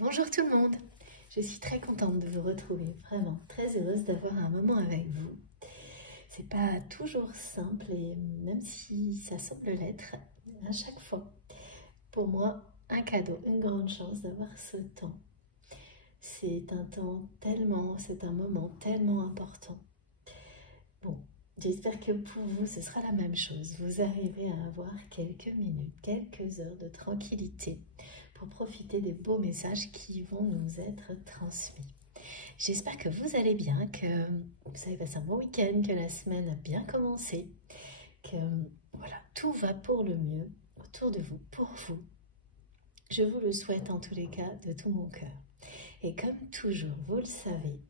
Bonjour tout le monde, je suis très contente de vous retrouver, vraiment très heureuse d'avoir un moment avec vous. C'est pas toujours simple et même si ça semble l'être, à chaque fois, pour moi, un cadeau, une grande chance d'avoir ce temps. C'est un moment tellement important. Bon, j'espère que pour vous, ce sera la même chose. Vous arriverez à avoir quelques minutes, quelques heures de tranquillité pour profiter des beaux messages qui vont nous être transmis. J'espère que vous allez bien, que vous avez passé un bon week-end, que la semaine a bien commencé, que voilà, tout va pour le mieux autour de vous, pour vous. Je vous le souhaite en tous les cas de tout mon cœur. Et comme toujours, vous le savez,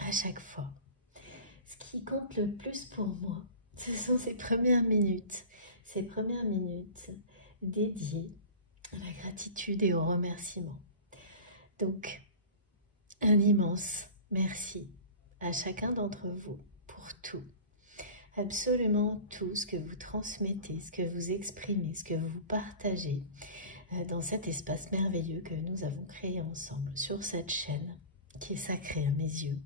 à chaque fois, ce qui compte le plus pour moi, ce sont ces premières minutes dédiées à la gratitude et au remerciement. Donc, un immense merci à chacun d'entre vous pour tout, absolument tout ce que vous transmettez, ce que vous exprimez, ce que vous partagez dans cet espace merveilleux que nous avons créé ensemble sur cette chaîne qui est sacrée à mes yeux,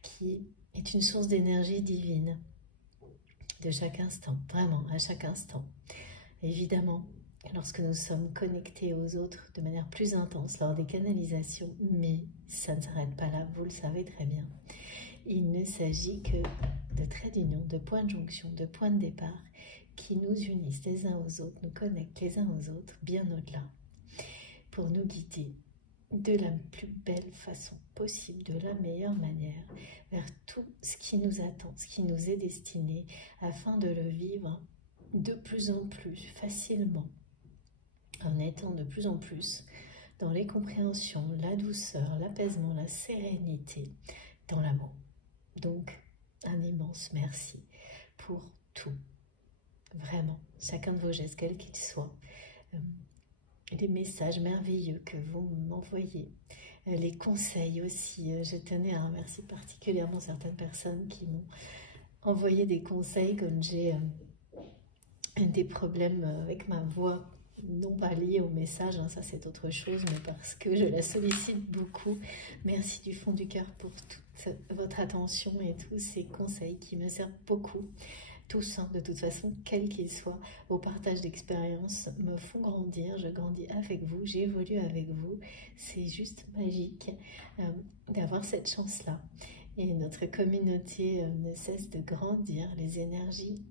qui est une source d'énergie divine de chaque instant, vraiment à chaque instant. Évidemment, lorsque nous sommes connectés aux autres de manière plus intense lors des canalisations, mais ça ne s'arrête pas là, vous le savez très bien. Il ne s'agit que de traits d'union, de points de jonction, de points de départ qui nous unissent les uns aux autres, nous connectent les uns aux autres, bien au-delà, pour nous guider de la plus belle façon possible, de la meilleure manière, vers tout ce qui nous attend, ce qui nous est destiné, afin de le vivre de plus en plus facilement, en étant de plus en plus dans les compréhensions, la douceur, l'apaisement, la sérénité, dans l'amour. Donc, un immense merci pour tout. Vraiment, chacun de vos gestes, quels qu'ils soient, les messages merveilleux que vous m'envoyez, les conseils aussi. Je tenais à remercier particulièrement certaines personnes qui m'ont envoyé des conseils quand j'ai des problèmes avec ma voix, non pas liés au message, hein, ça c'est autre chose, mais parce que je la sollicite beaucoup. Merci du fond du cœur pour toute votre attention et tous ces conseils qui me servent beaucoup. Tous, hein, de toute façon, quels qu'ils soient, vos partages d'expériences me font grandir, je grandis avec vous, j'évolue avec vous. C'est juste magique d'avoir cette chance-là. Et notre communauté ne cesse de grandir, les énergies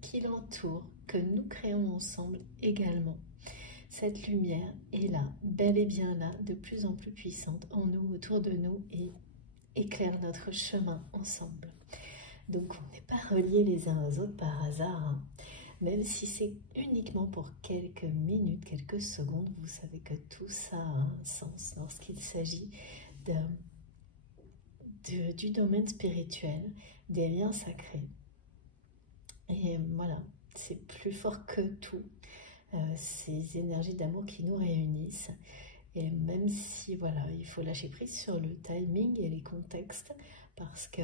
qui l'entourent, que nous créons ensemble également. Cette lumière est là, bel et bien là, de plus en plus puissante en nous, autour de nous, et éclaire notre chemin ensemble. Donc on n'est pas reliés les uns aux autres par hasard, hein. Même si c'est uniquement pour quelques minutes, quelques secondes, vous savez que tout ça a un sens lorsqu'il s'agit du domaine spirituel, des liens sacrés. Et voilà, c'est plus fort que tout, ces énergies d'amour qui nous réunissent. Et même si, voilà, il faut lâcher prise sur le timing et les contextes, parce que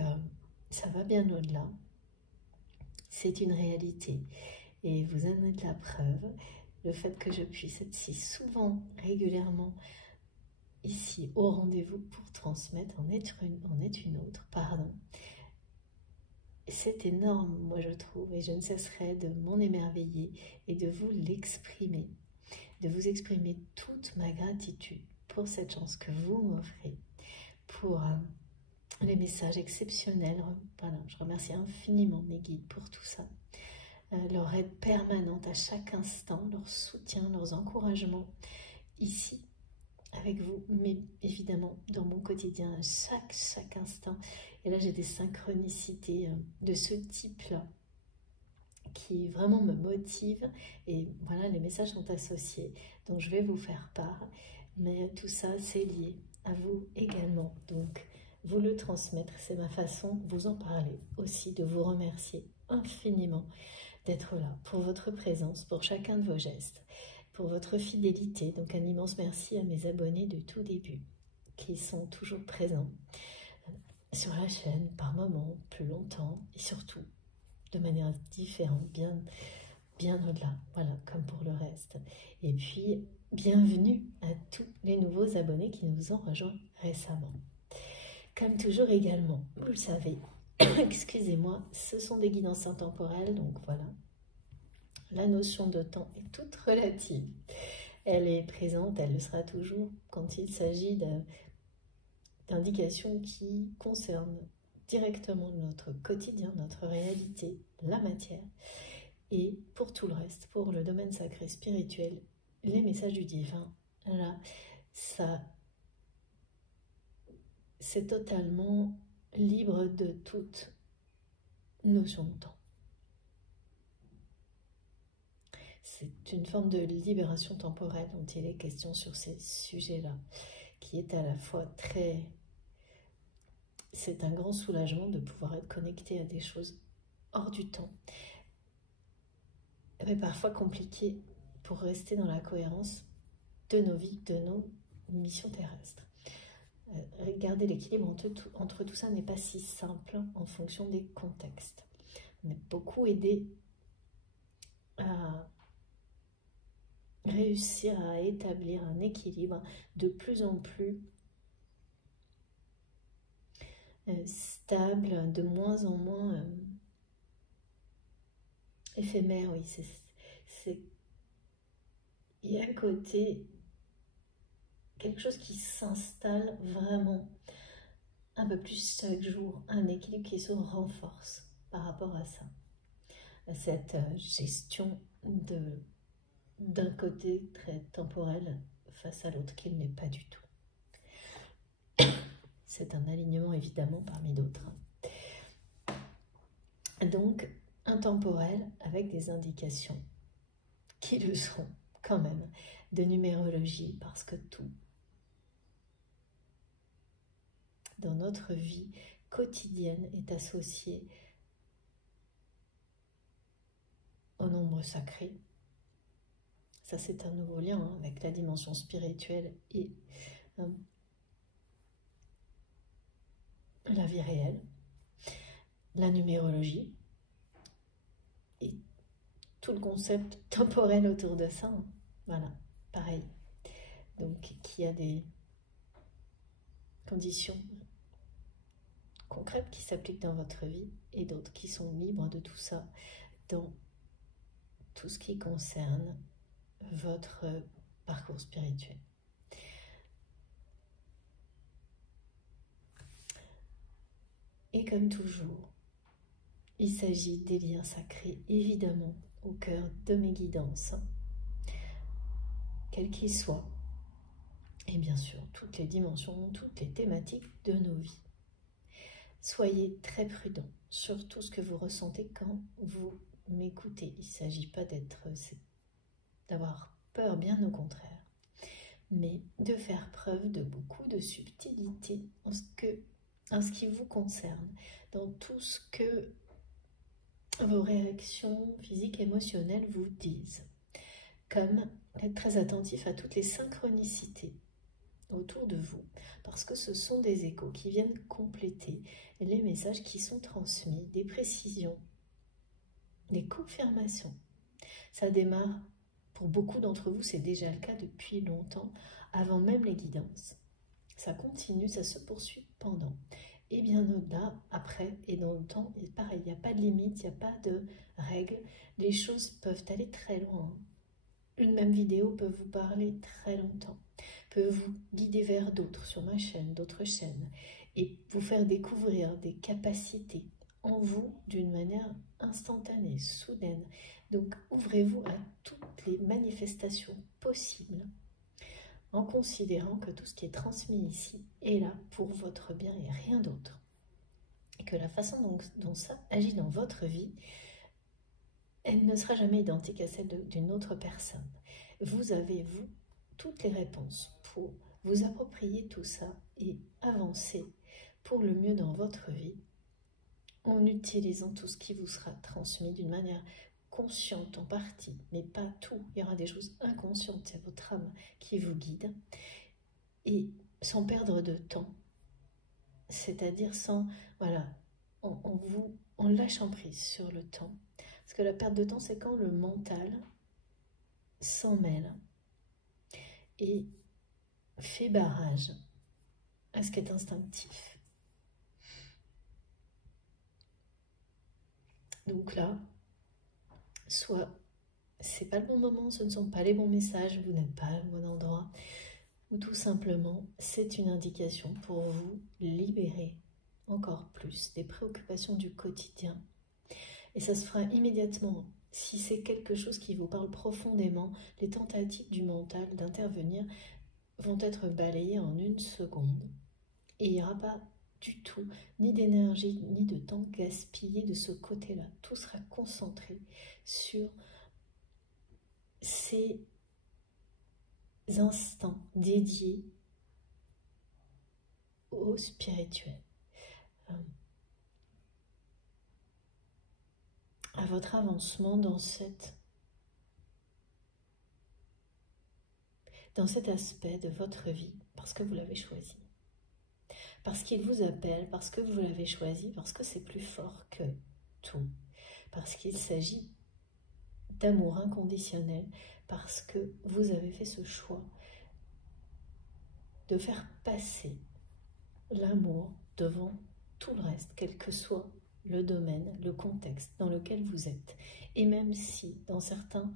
ça va bien au-delà. C'est une réalité. Et vous en êtes la preuve. Le fait que je puisse être si souvent, régulièrement, ici, au rendez-vous pour transmettre, en est une autre, pardon. C'est énorme, moi je trouve, et je ne cesserai de m'en émerveiller et de vous l'exprimer, de vous exprimer toute ma gratitude pour cette chance que vous m'offrez, pour les messages exceptionnels. Voilà, je remercie infiniment mes guides pour tout ça, leur aide permanente à chaque instant, leur soutien, leurs encouragements, ici, avec vous, mais évidemment dans mon quotidien, à chaque instant. Et là, j'ai des synchronicités de ce type-là qui vraiment me motivent. Et voilà, les messages sont associés, donc je vais vous faire part. Mais tout ça, c'est lié à vous également. Donc, vous le transmettre, c'est ma façon de vous en parler aussi, de vous remercier infiniment d'être là, pour votre présence, pour chacun de vos gestes, pour votre fidélité. Donc un immense merci à mes abonnés de tout début, qui sont toujours présents sur la chaîne, par moments, plus longtemps, et surtout de manière différente, bien au-delà, voilà, comme pour le reste. Et puis, bienvenue à tous les nouveaux abonnés qui nous ont rejoints récemment. Comme toujours également, vous le savez, excusez-moi, ce sont des guidances intemporelles, donc voilà. La notion de temps est toute relative. Elle est présente, elle le sera toujours quand il s'agit d'indications qui concernent directement notre quotidien, notre réalité, la matière. Et pour tout le reste, pour le domaine sacré spirituel, les messages du divin, là, ça, c'est totalement libre de toute notion de temps. C'est une forme de libération temporelle dont il est question sur ces sujets-là, qui est à la fois très... C'est un grand soulagement de pouvoir être connecté à des choses hors du temps, mais parfois compliqué pour rester dans la cohérence de nos vies, de nos missions terrestres. Garder l'équilibre entre tout ça n'est pas si simple en fonction des contextes. On est beaucoup aidé à réussir à établir un équilibre de plus en plus stable, de moins en moins éphémère. Oui, il y a à côté quelque chose qui s'installe vraiment un peu plus chaque jour, un équilibre qui se renforce par rapport à ça, à cette gestion d'un côté très temporel face à l'autre qui ne l'est pas du tout. C'est un alignement évidemment parmi d'autres. Donc intemporel avec des indications qui le seront quand même de numérologie, parce que tout dans notre vie quotidienne est associé au nombre sacré. Ça, c'est un nouveau lien avec la dimension spirituelle et la vie réelle, la numérologie et tout le concept temporel autour de ça. Voilà, pareil. Donc, qui a des conditions concrètes qui s'appliquent dans votre vie et d'autres qui sont libres de tout ça dans tout ce qui concerne votre parcours spirituel. Et comme toujours, il s'agit des liens sacrés, évidemment, au cœur de mes guidances, quels qu'ils soient, et bien sûr, toutes les dimensions, toutes les thématiques de nos vies. Soyez très prudents sur tout ce que vous ressentez quand vous m'écoutez. Il ne s'agit pas d'avoir peur, bien au contraire, mais de faire preuve de beaucoup de subtilité en ce qui vous concerne, dans tout ce que vos réactions physiques et émotionnelles vous disent, comme être très attentif à toutes les synchronicités autour de vous, parce que ce sont des échos qui viennent compléter les messages qui sont transmis, des précisions, des confirmations. Ça démarre, pour beaucoup d'entre vous, c'est déjà le cas depuis longtemps, avant même les guidances. Ça continue, ça se poursuit pendant. Et bien au-delà, après et dans le temps, et pareil, il n'y a pas de limite, il n'y a pas de règles. Les choses peuvent aller très loin. Une même vidéo peut vous parler très longtemps, peut vous guider vers d'autres sur ma chaîne, d'autres chaînes, et vous faire découvrir des capacités en vous d'une manière instantanée, soudaine. Donc ouvrez-vous à toutes les manifestations possibles, en considérant que tout ce qui est transmis ici est là pour votre bien et rien d'autre. Et que la façon dont ça agit dans votre vie, elle ne sera jamais identique à celle d'une autre personne. Vous avez, vous, toutes les réponses pour vous approprier tout ça et avancer pour le mieux dans votre vie en utilisant tout ce qui vous sera transmis d'une manière consciente en partie, mais pas tout. Il y aura des choses inconscientes, c'est votre âme qui vous guide, et sans perdre de temps, c'est-à-dire sans, voilà, en lâchant prise sur le temps. Parce que la perte de temps, c'est quand le mental s'en mêle et fait barrage à ce qui est instinctif. Donc là, soit c'est pas le bon moment, ce ne sont pas les bons messages, vous n'êtes pas au bon endroit, ou tout simplement c'est une indication pour vous libérer encore plus des préoccupations du quotidien. Et ça se fera immédiatement. Si c'est quelque chose qui vous parle profondément, les tentatives du mental d'intervenir vont être balayées en une seconde. Et il n'y aura pas du tout ni d'énergie ni de temps gaspillé de ce côté-là. Tout sera concentré sur ces instants dédiés au spirituel, à votre avancement dans cet aspect de votre vie, parce que vous l'avez choisi, parce qu'il vous appelle, parce que vous l'avez choisi, parce que c'est plus fort que tout, parce qu'il s'agit d'amour inconditionnel, parce que vous avez fait ce choix de faire passer l'amour devant tout le reste, quel que soit le domaine, le contexte dans lequel vous êtes. Et même si dans certains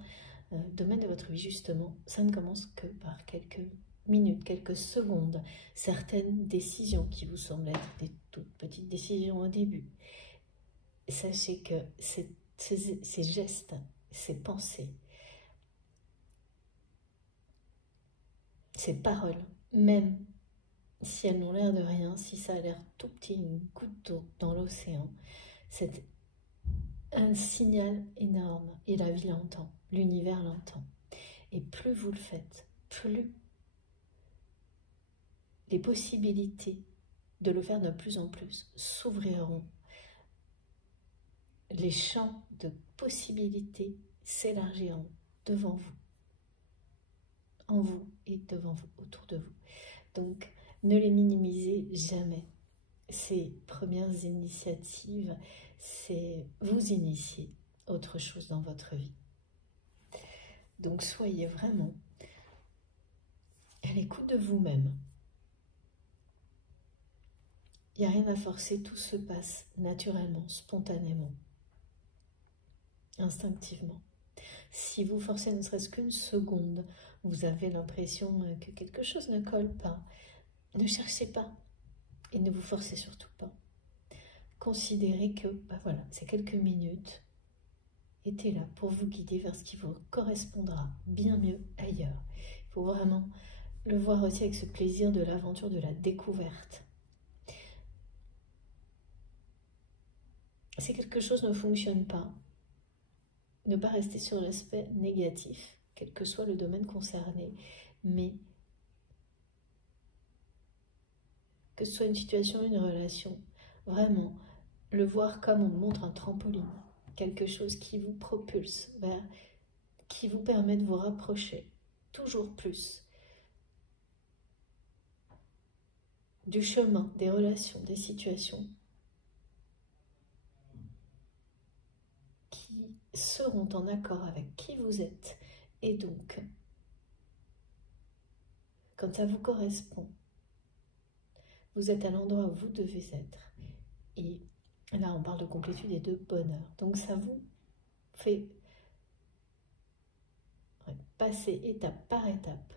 domaines de votre vie, justement, ça ne commence que par quelques minutes, quelques secondes, certaines décisions qui vous semblent être des toutes petites décisions au début. Sachez que ces gestes, ces pensées, ces paroles, même si elles n'ont l'air de rien, si ça a l'air tout petit, une goutte d'eau dans l'océan, c'est un signal énorme. Et la vie l'entend, l'univers l'entend. Et plus vous le faites, plus les possibilités de le faire de plus en plus s'ouvriront. Les champs de possibilités s'élargiront devant vous, en vous et devant vous, autour de vous. Donc, ne les minimisez jamais. Ces premières initiatives, c'est vous initier autre chose dans votre vie. Donc, soyez vraiment à l'écoute de vous-même. Il n'y a rien à forcer, tout se passe naturellement, spontanément, instinctivement. Si vous forcez ne serait-ce qu'une seconde, vous avez l'impression que quelque chose ne colle pas. Ne cherchez pas et ne vous forcez surtout pas. Considérez que voilà, ces quelques minutes étaient là pour vous guider vers ce qui vous correspondra bien mieux ailleurs. Il faut vraiment le voir aussi avec ce plaisir de l'aventure, de la découverte. Si quelque chose ne fonctionne pas, ne pas rester sur l'aspect négatif, quel que soit le domaine concerné, mais que ce soit une situation, une relation, vraiment le voir comme on montre un trampoline, quelque chose qui vous propulse vers, qui vous permet de vous rapprocher toujours plus du chemin, des relations, des situations qui seront en accord avec qui vous êtes. Et donc, quand ça vous correspond, vous êtes à l'endroit où vous devez être. Et là, on parle de complétude et de bonheur. Donc, ça vous fait passer étape par étape.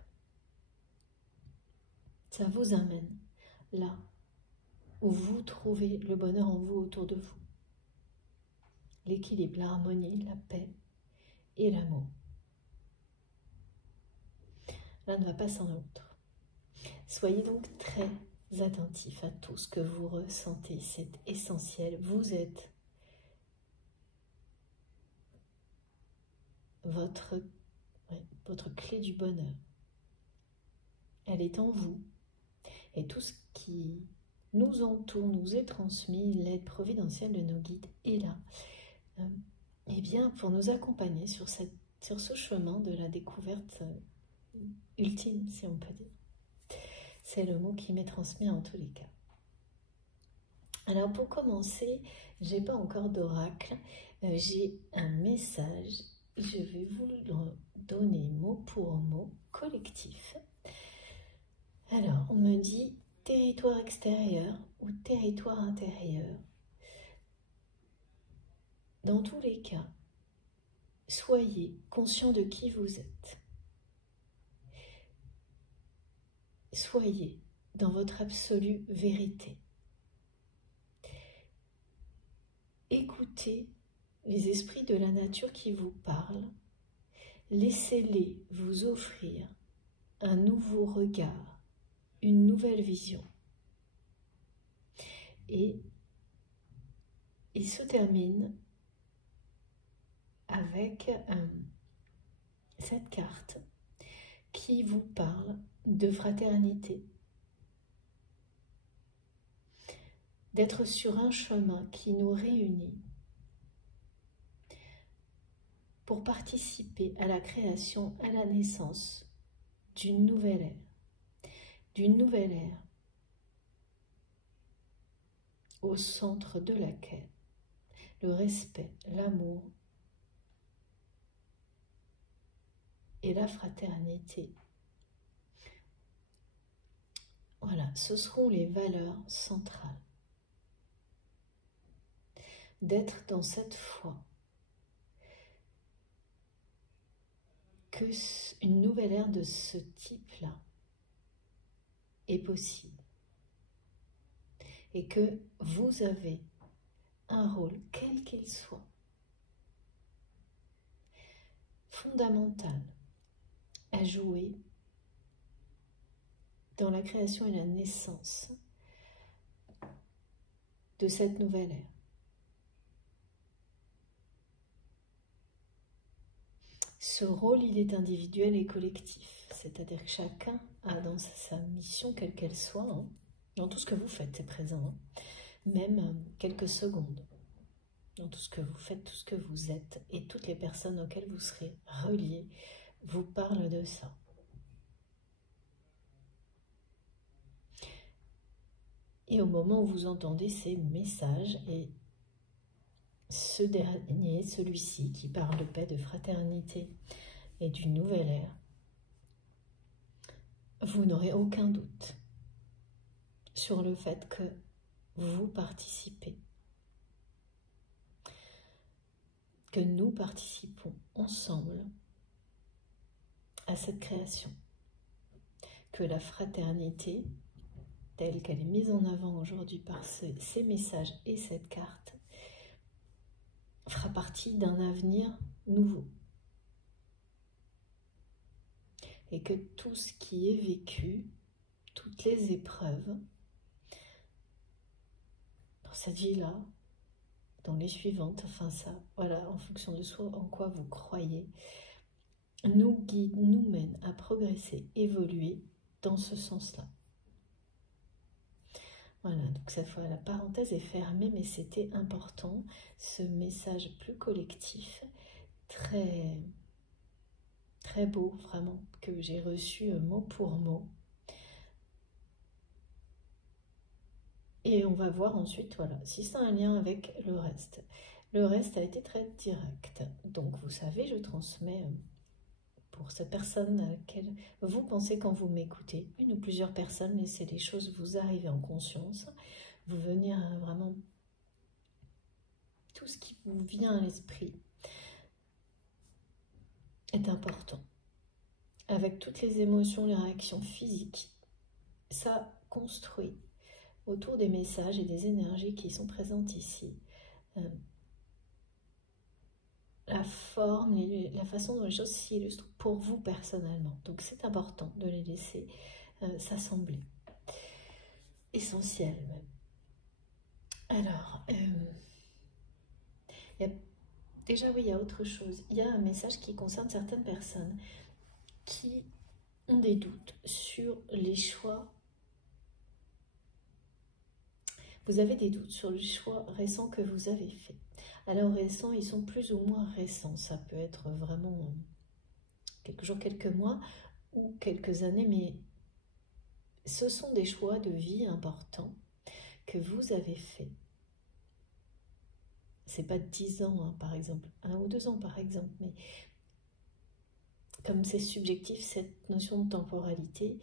Ça vous amène là où vous trouvez le bonheur en vous, autour de vous. L'équilibre, l'harmonie, la paix et l'amour. L'un ne va pas sans l'autre. Soyez donc très attentifs à tout ce que vous ressentez. C'est essentiel. Vous êtes votre clé du bonheur. Elle est en vous. Et tout ce qui nous entoure, nous est transmis, l'aide providentielle de nos guides est là. Eh bien, pour nous accompagner sur ce chemin de la découverte ultime, si on peut dire. C'est le mot qui m'est transmis en tous les cas. Alors, pour commencer, je n'ai pas encore d'oracle. J'ai un message. Je vais vous le donner mot pour mot, collectif. nous dit territoire extérieur ou territoire intérieur. Dans tous les cas, soyez conscient de qui vous êtes. Soyez dans votre absolue vérité. Écoutez les esprits de la nature qui vous parlent. Laissez-les vous offrir un nouveau regard, une nouvelle vision. Et il se termine avec cette carte qui vous parle de fraternité, d'être sur un chemin qui nous réunit pour participer à la création, à la naissance d'une nouvelle ère au centre de laquelle le respect, l'amour et la fraternité, voilà, ce seront les valeurs centrales. D'être dans cette foi que une nouvelle ère de ce type-là est possible et que vous avez un rôle, quel qu'il soit, fondamental à jouer dans la création et la naissance de cette nouvelle ère. Ce rôle, il est individuel et collectif, c'est-à-dire que chacun a dans sa mission, quelle qu'elle soit, dans tout ce que vous faites, c'est présent, même quelques secondes, dans tout ce que vous faites, tout ce que vous êtes, et toutes les personnes auxquelles vous serez reliés vous parlent de ça. Et au moment où vous entendez ces messages, et ce dernier, celui-ci, qui parle de paix, de fraternité et d'une nouvelle ère, vous n'aurez aucun doute sur le fait que vous participez, que nous participons ensemble à cette création, que la fraternité, telle qu'elle est mise en avant aujourd'hui par ces messages et cette carte, fera partie d'un avenir nouveau. Et que tout ce qui est vécu, toutes les épreuves, dans cette vie-là, dans les suivantes, enfin ça, voilà, en fonction de soi, en quoi vous croyez, nous guide, nous mène à progresser, évoluer dans ce sens-là. Voilà, donc cette fois la parenthèse est fermée, mais c'était important, ce message plus collectif, très beau, vraiment, que j'ai reçu mot pour mot. Et on va voir ensuite, voilà, si c'est un lien avec le reste. Le reste a été très direct. Donc, vous savez, je transmets pour cette personne à laquelle vous pensez quand vous m'écoutez, une ou plusieurs personnes, laissez les choses vous arriver en conscience. Vous venir vraiment tout ce qui vous vient à l'esprit est important. Avec toutes les émotions, les réactions physiques, ça construit autour des messages et des énergies qui sont présentes ici. La forme, la façon dont les choses s'illustrent pour vous personnellement. Donc c'est important de les laisser s'assembler. Essentiel même. Alors, déjà oui, il y a autre chose. Il y a un message qui concerne certaines personnes qui ont des doutes sur les choix. Vous avez des doutes sur le choix récent que vous avez fait. Alors récents, ils sont plus ou moins récents. Ça peut être vraiment quelques jours, quelques mois ou quelques années, mais ce sont des choix de vie importants que vous avez faits. C'est pas 10 ans, hein, par exemple, 1 ou 2 ans, par exemple, mais comme c'est subjectif, cette notion de temporalité,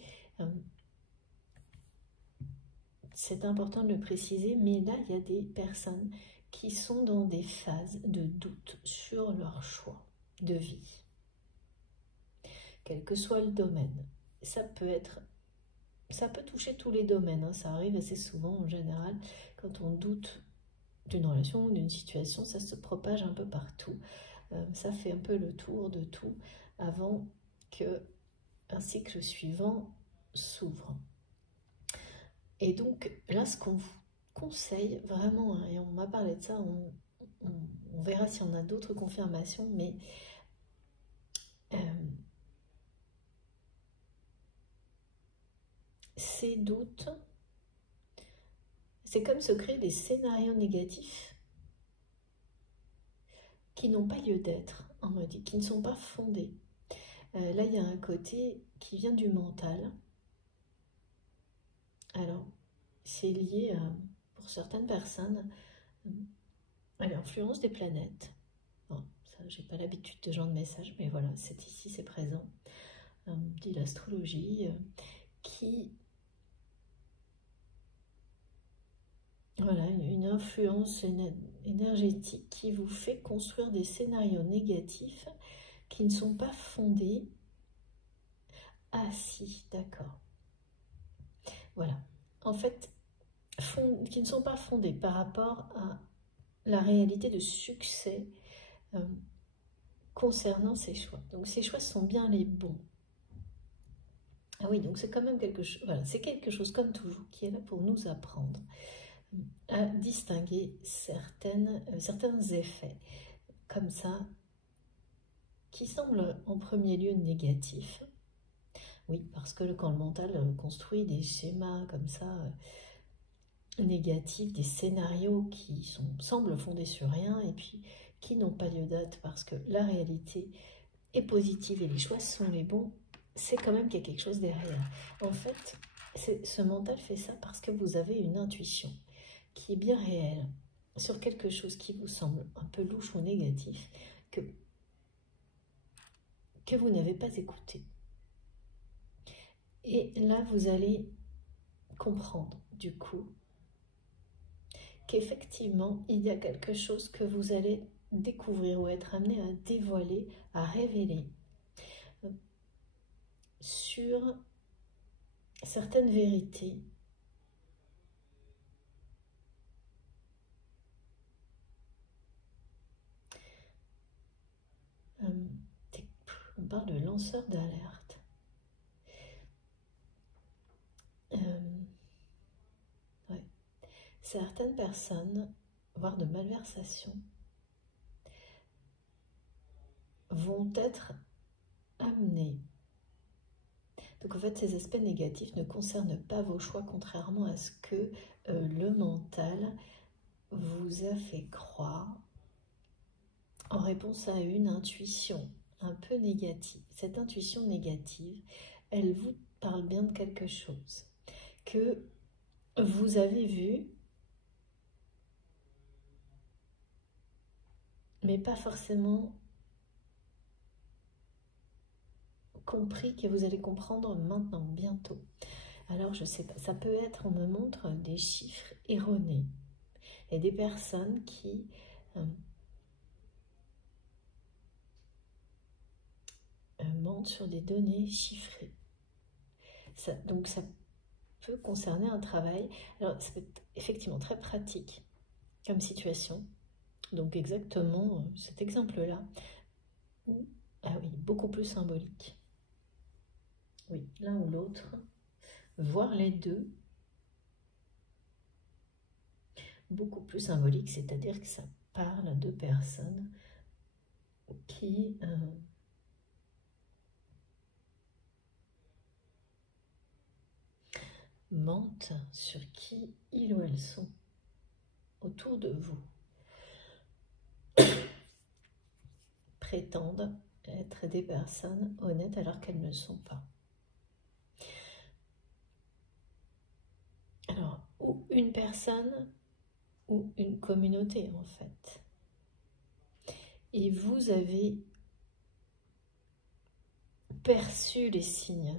c'est important de le préciser, mais là, il y a des personnes qui sont dans des phases de doute sur leur choix de vie. Quel que soit le domaine. Ça peut toucher tous les domaines, hein. Ça arrive assez souvent en général. Quand on doute d'une relation ou d'une situation, ça se propage un peu partout. Ça fait un peu le tour de tout avant qu'un cycle suivant s'ouvre. Et donc là, ce qu'on vous conseille vraiment, hein, et on m'a parlé de ça, on verra si on a d'autres confirmations, mais ces doutes, c'est comme se créer des scénarios négatifs qui n'ont pas lieu d'être, on me dit, qui ne sont pas fondés. Là, il y a un côté qui vient du mental. Alors, c'est lié, pour certaines personnes, à l'influence des planètes. Bon, ça, j'ai pas l'habitude de ce genre de message, mais voilà, c'est ici, c'est présent. Dit l'astrologie, qui... Voilà, une influence énergétique qui vous fait construire des scénarios négatifs qui ne sont pas fondés. Ah si, d'accord. Voilà. En fait, qui ne sont pas fondés par rapport à la réalité de succès concernant ces choix. Donc ces choix sont bien les bons. Ah oui, donc c'est quand même quelque chose, voilà, c'est quelque chose comme toujours qui est là pour nous apprendre à distinguer certains effets comme ça qui semblent en premier lieu négatifs. Oui, parce que quand le mental construit des schémas comme ça négatifs, des scénarios qui semblent fondés sur rien et puis qui n'ont pas lieu d'être parce que la réalité est positive et les choix sont les bons, c'est quand même qu'il y a quelque chose derrière. En fait, ce mental fait ça parce que vous avez une intuition qui est bien réelle sur quelque chose qui vous semble un peu louche ou négatif que vous n'avez pas écouté. Et là, vous allez comprendre du coup qu'effectivement, il y a quelque chose que vous allez découvrir ou être amené à dévoiler, à révéler sur certaines vérités on parle de lanceur d'alerte. Ouais. Certaines personnes, voire de malversation, vont être amenées. Donc en fait, ces aspects négatifs ne concernent pas vos choix, contrairement à ce que le mental vous a fait croire en réponse à une intuition un peu négative. Cette intuition négative, elle vous parle bien de quelque chose que vous avez vu, mais pas forcément compris, que vous allez comprendre maintenant, bientôt. Alors, je sais pas, ça peut être, on me montre des chiffres erronés et des personnes qui mentent sur des données chiffrées. Donc, ça peut concerner un travail. Alors, ça peut être effectivement très pratique comme situation. Donc, exactement cet exemple-là. Ah oui, beaucoup plus symbolique. Oui, l'un ou l'autre, voire les deux, beaucoup plus symbolique, c'est-à-dire que ça parle à deux personnes qui mentent sur qui ils ou elles sont autour de vous, prétendent être des personnes honnêtes alors qu'elles ne le sont pas. Alors, ou une personne ou une communauté en fait. Et vous avez perçu les signes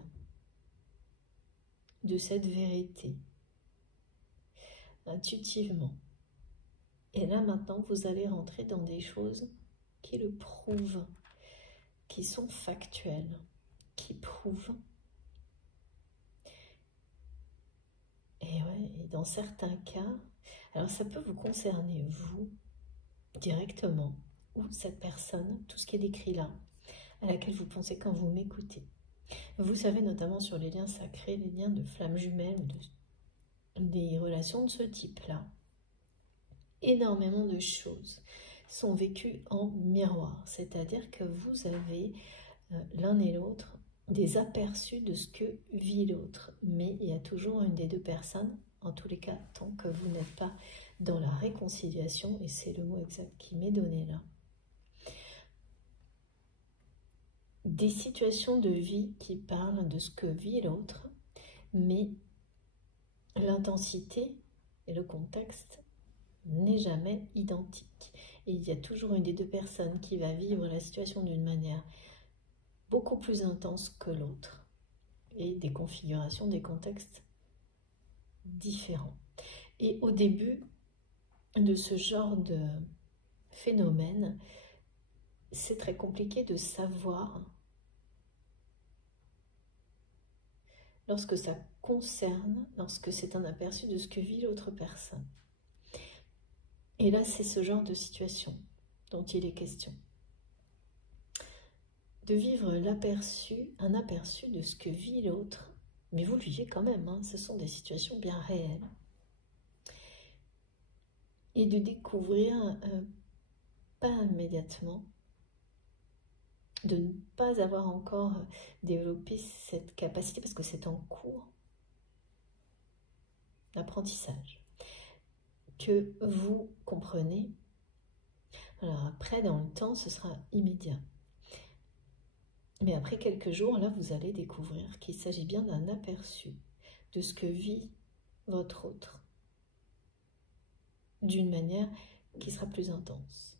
de cette vérité. intuitivement. Et là maintenant, vous allez rentrer dans des choses qui le prouvent, qui sont factuelles, qui prouvent. Et ouais, et dans certains cas, alors ça peut vous concerner vous directement, ou cette personne, tout ce qui est décrit là, à laquelle vous pensez quand vous m'écoutez. Vous savez notamment sur les liens sacrés, les liens de flammes jumelles, des relations de ce type-là. Énormément de choses sont vécues en miroir, c'est-à-dire que vous avez l'un et l'autre des aperçus de ce que vit l'autre, mais il y a toujours une des deux personnes, en tous les cas, tant que vous n'êtes pas dans la réconciliation, et c'est le mot exact qui m'est donné là. Des situations de vie qui parlent de ce que vit l'autre, mais l'intensité et le contexte n'est jamais identique. Et il y a toujours une des deux personnes qui va vivre la situation d'une manière beaucoup plus intense que l'autre, et des configurations, des contextes différents. Et au début de ce genre de phénomène, c'est très compliqué de savoir, lorsque ça concerne, lorsque c'est un aperçu de ce que vit l'autre personne. Et là, c'est ce genre de situation dont il est question. De vivre un aperçu de ce que vit l'autre, mais vous le vivez quand même, hein, ce sont des situations bien réelles. Et de découvrir, pas immédiatement, de ne pas avoir encore développé cette capacité, parce que c'est en cours d'apprentissage, que vous comprenez. Alors après, dans le temps, ce sera immédiat. Mais après quelques jours, là, vous allez découvrir qu'il s'agit bien d'un aperçu de ce que vit votre autre, d'une manière qui sera plus intense.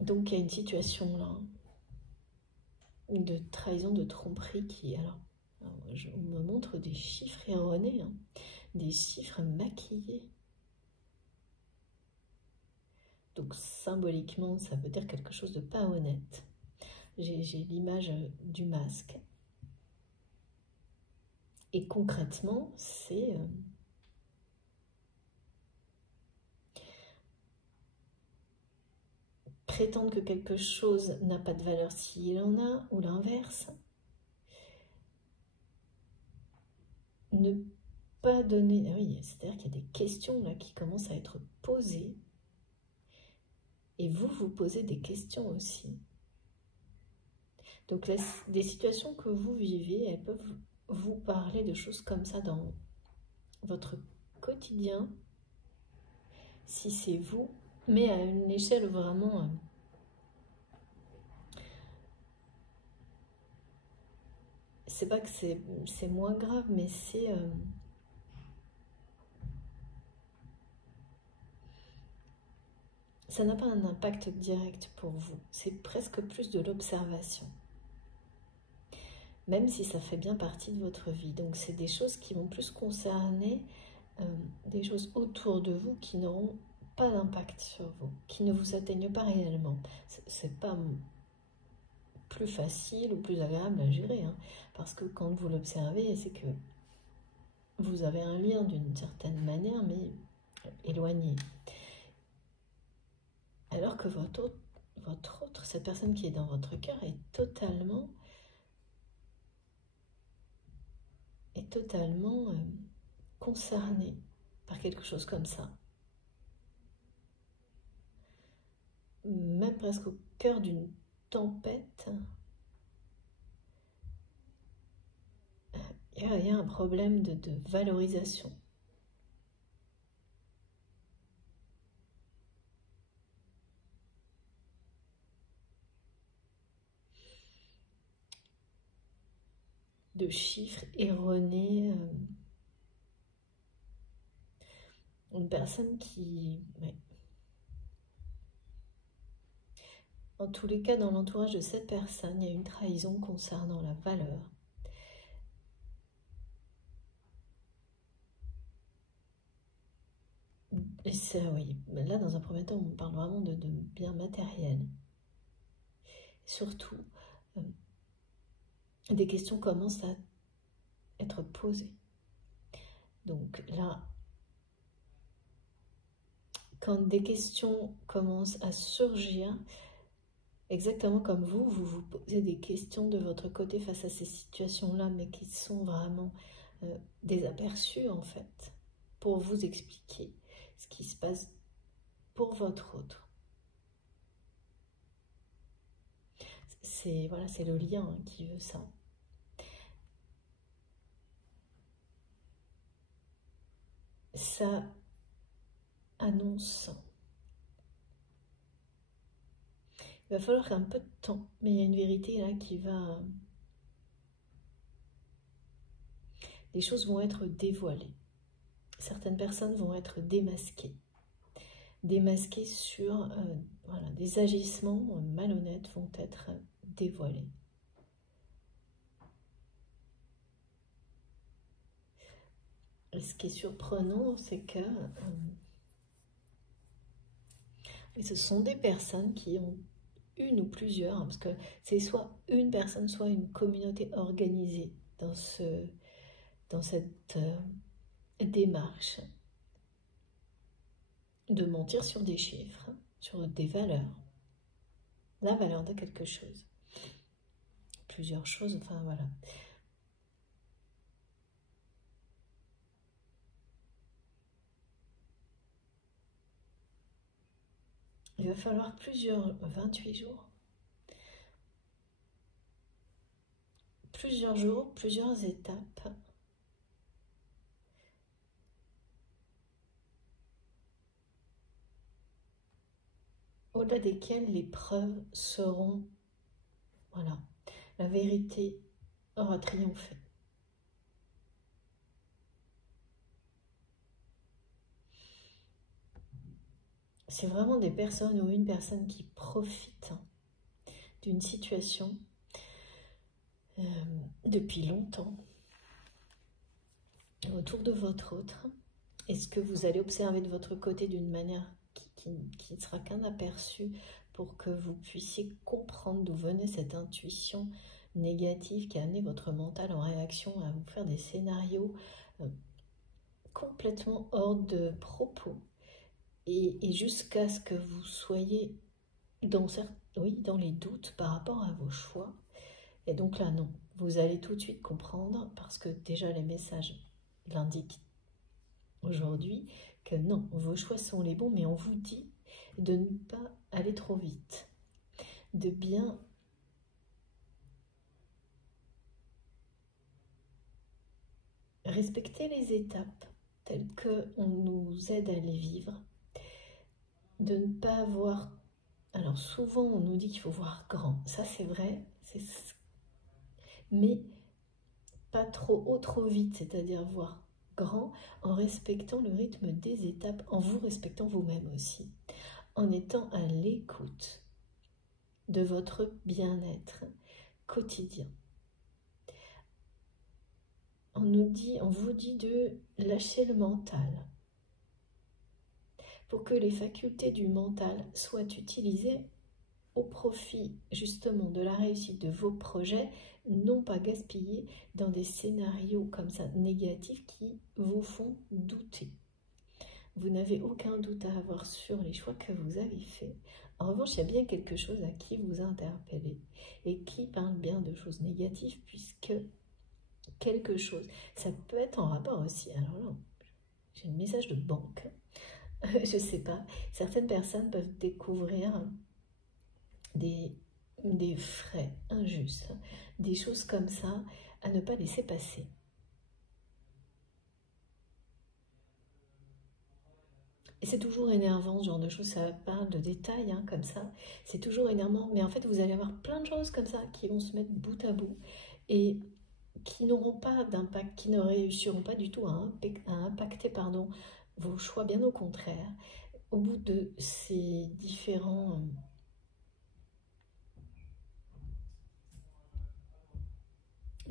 Donc il y a une situation là de trahison, de tromperie qui, alors on me montre des chiffres erronés, hein, des chiffres maquillés. Donc symboliquement, ça veut dire quelque chose de pas honnête. J'ai l'image du masque. Et concrètement, c'est prétendre que quelque chose n'a pas de valeur s'il en a, ou l'inverse. Ne pas donner... Ah oui, c'est-à-dire qu'il y a des questions là qui commencent à être posées. Et vous posez des questions aussi. Donc des situations que vous vivez, elles peuvent vous parler de choses comme ça dans votre quotidien, si c'est vous, mais à une échelle vraiment... c'est pas que c'est moins grave, mais c'est... ça n'a pas un impact direct pour vous. C'est presque plus de l'observation. Même si ça fait bien partie de votre vie. Donc c'est des choses qui vont plus concerner des choses autour de vous qui n'auront pas d'impact sur vous, qui ne vous atteignent pas réellement. C'est pas plus facile ou plus agréable à gérer, hein, parce que quand vous l'observez, c'est que vous avez un lien d'une certaine manière, mais éloigné. Alors que votre autre, cette personne qui est dans votre cœur est totalement concernée par quelque chose comme ça. Même presque au cœur d'une tempête, il y a un problème de valorisation. De chiffres erronés. Une personne qui... Ouais. En tous les cas, dans l'entourage de cette personne, il y a une trahison concernant la valeur. Et c'est, oui, là, dans un premier temps, on parle vraiment de biens matériels. Surtout, des questions commencent à être posées. Donc là, quand des questions commencent à surgir, exactement comme vous vous posez des questions de votre côté face à ces situations-là, mais qui sont vraiment des aperçus en fait, pour vous expliquer ce qui se passe pour votre autre. C'est voilà, c'est le lien qui veut ça. Ça annonce. Il va falloir un peu de temps, mais il y a une vérité là qui va... Les choses vont être dévoilées. Certaines personnes vont être démasquées. Démasquées sur... voilà, des agissements malhonnêtes vont être dévoilés. Et ce qui est surprenant, c'est que ce sont des personnes qui ont une ou plusieurs, parce que c'est soit une personne, soit une communauté organisée dans cette démarche de mentir sur des chiffres, sur des valeurs, la valeur de quelque chose, plusieurs choses, enfin voilà. Il va falloir 28 jours, plusieurs jours, plusieurs étapes au-delà desquelles les preuves seront, voilà, la vérité aura triomphé. C'est vraiment des personnes ou une personne qui profite d'une situation depuis longtemps autour de votre autre. Et ce que vous allez observer de votre côté d'une manière qui ne sera qu'un aperçu pour que vous puissiez comprendre d'où venait cette intuition négative qui a amené votre mental en réaction à vous faire des scénarios complètement hors de propos. Et jusqu'à ce que vous soyez dans les doutes par rapport à vos choix. Et donc là, non, vous allez tout de suite comprendre, parce que déjà les messages l'indiquent aujourd'hui, que non, vos choix sont les bons, mais on vous dit de ne pas aller trop vite, de bien respecter les étapes telles qu'on nous aide à les vivre, de ne pas avoir... Alors souvent on nous dit qu'il faut voir grand, ça c'est vrai, mais pas trop haut, trop vite, c'est-à-dire voir grand en respectant le rythme des étapes, en vous respectant vous-même aussi, en étant à l'écoute de votre bien-être quotidien. On vous dit de lâcher le mental pour que les facultés du mental soient utilisées au profit justement de la réussite de vos projets, non pas gaspillés dans des scénarios comme ça négatifs qui vous font douter. Vous n'avez aucun doute à avoir sur les choix que vous avez faits. En revanche, il y a bien quelque chose à qui vous interpellez et qui parle bien de choses négatives, puisque quelque chose, ça peut être en rapport aussi, alors là, j'ai un message de banque, je ne sais pas, certaines personnes peuvent découvrir des frais injustes, des choses comme ça à ne pas laisser passer. Et c'est toujours énervant, ce genre de choses, ça parle de détails, hein, comme ça, c'est toujours énervant, mais en fait vous allez avoir plein de choses comme ça qui vont se mettre bout à bout et qui n'auront pas d'impact, qui ne réussiront pas du tout à impacter vos choix, bien au contraire. Au bout de ces différents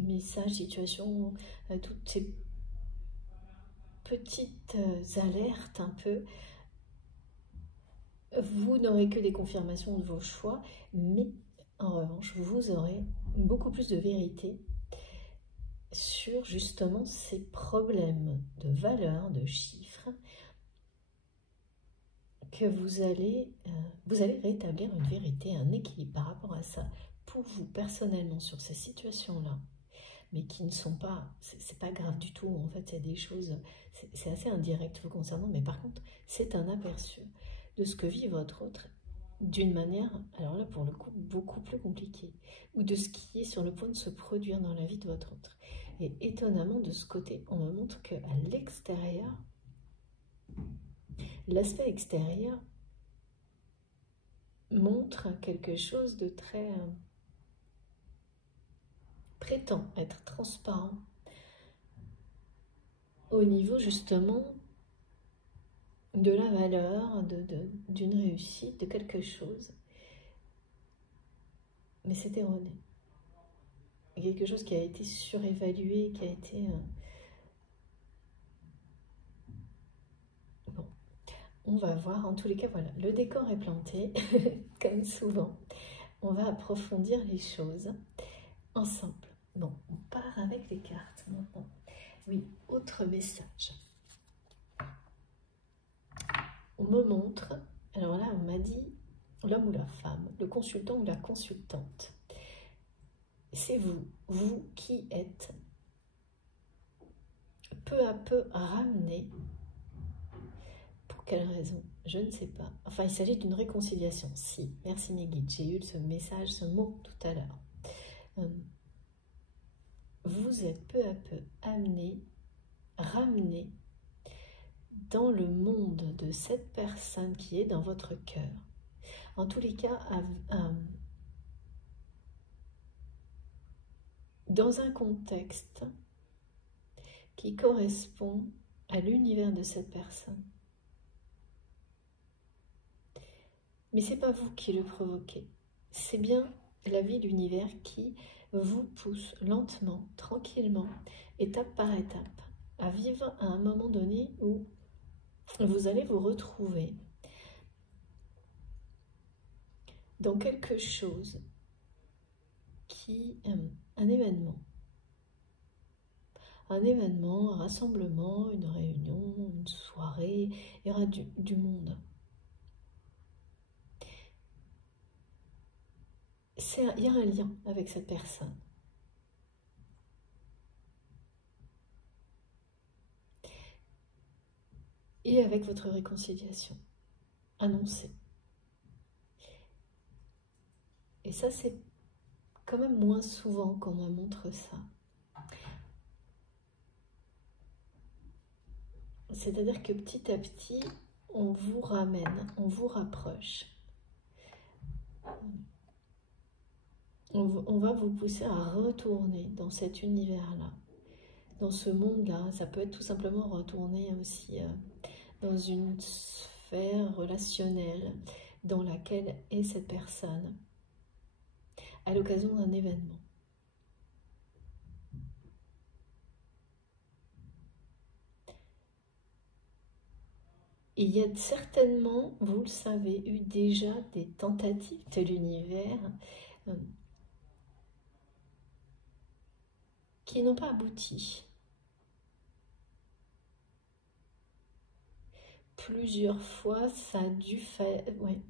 messages, situations, toutes ces petites alertes un peu, vous n'aurez que des confirmations de vos choix, mais en revanche, vous aurez beaucoup plus de vérité sur justement ces problèmes de valeurs, de chiffres, que vous allez rétablir une vérité, un équilibre par rapport à ça, pour vous personnellement sur ces situations-là, mais qui ne sont pas, c'est pas grave du tout, en fait, il y a des choses, c'est assez indirect vous concernant, mais par contre, c'est un aperçu de ce que vit votre autre d'une manière, alors là, pour le coup, beaucoup plus compliquée, ou de ce qui est sur le point de se produire dans la vie de votre autre. Et étonnamment, de ce côté, on me montre qu'à l'extérieur, l'aspect extérieur montre quelque chose de très prétend être transparent au niveau justement de la valeur, d'une réussite, de quelque chose. Mais c'est erroné. Quelque chose qui a été surévalué, qui a été... Bon, on va voir. En tous les cas, voilà, le décor est planté, comme souvent. On va approfondir les choses ensemble. Bon, on part avec les cartes maintenant. Oui, autre message. On me montre, alors là, on m'a dit l'homme ou la femme, le consultant ou la consultante. C'est vous qui êtes peu à peu ramené. Pour quelle raison? Je ne sais pas. Enfin, il s'agit d'une réconciliation. Si, merci mes guides, j'ai eu ce message, ce mot tout à l'heure. Vous êtes peu à peu ramené dans le monde de cette personne qui est dans votre cœur. En tous les cas, dans un contexte qui correspond à l'univers de cette personne. Mais ce n'est pas vous qui le provoquez. C'est bien la vie, l'univers qui vous pousse lentement, tranquillement, étape par étape, à vivre à un moment donné où vous allez vous retrouver dans quelque chose qui... un événement, un rassemblement, une réunion, une soirée, il y aura du monde. Il y a un lien avec cette personne. Et avec votre réconciliation annoncée. Et ça, c'est quand même moins souvent qu'on me montre ça. C'est-à-dire que petit à petit, on vous ramène, on vous rapproche. On va vous pousser à retourner dans cet univers-là, dans ce monde-là. Ça peut être tout simplement retourner aussi dans une sphère relationnelle dans laquelle est cette personne, à l'occasion d'un événement. Il y a certainement, vous le savez, eu déjà des tentatives de l'univers qui n'ont pas abouti. Plusieurs fois, ça a dû faire... Ouais,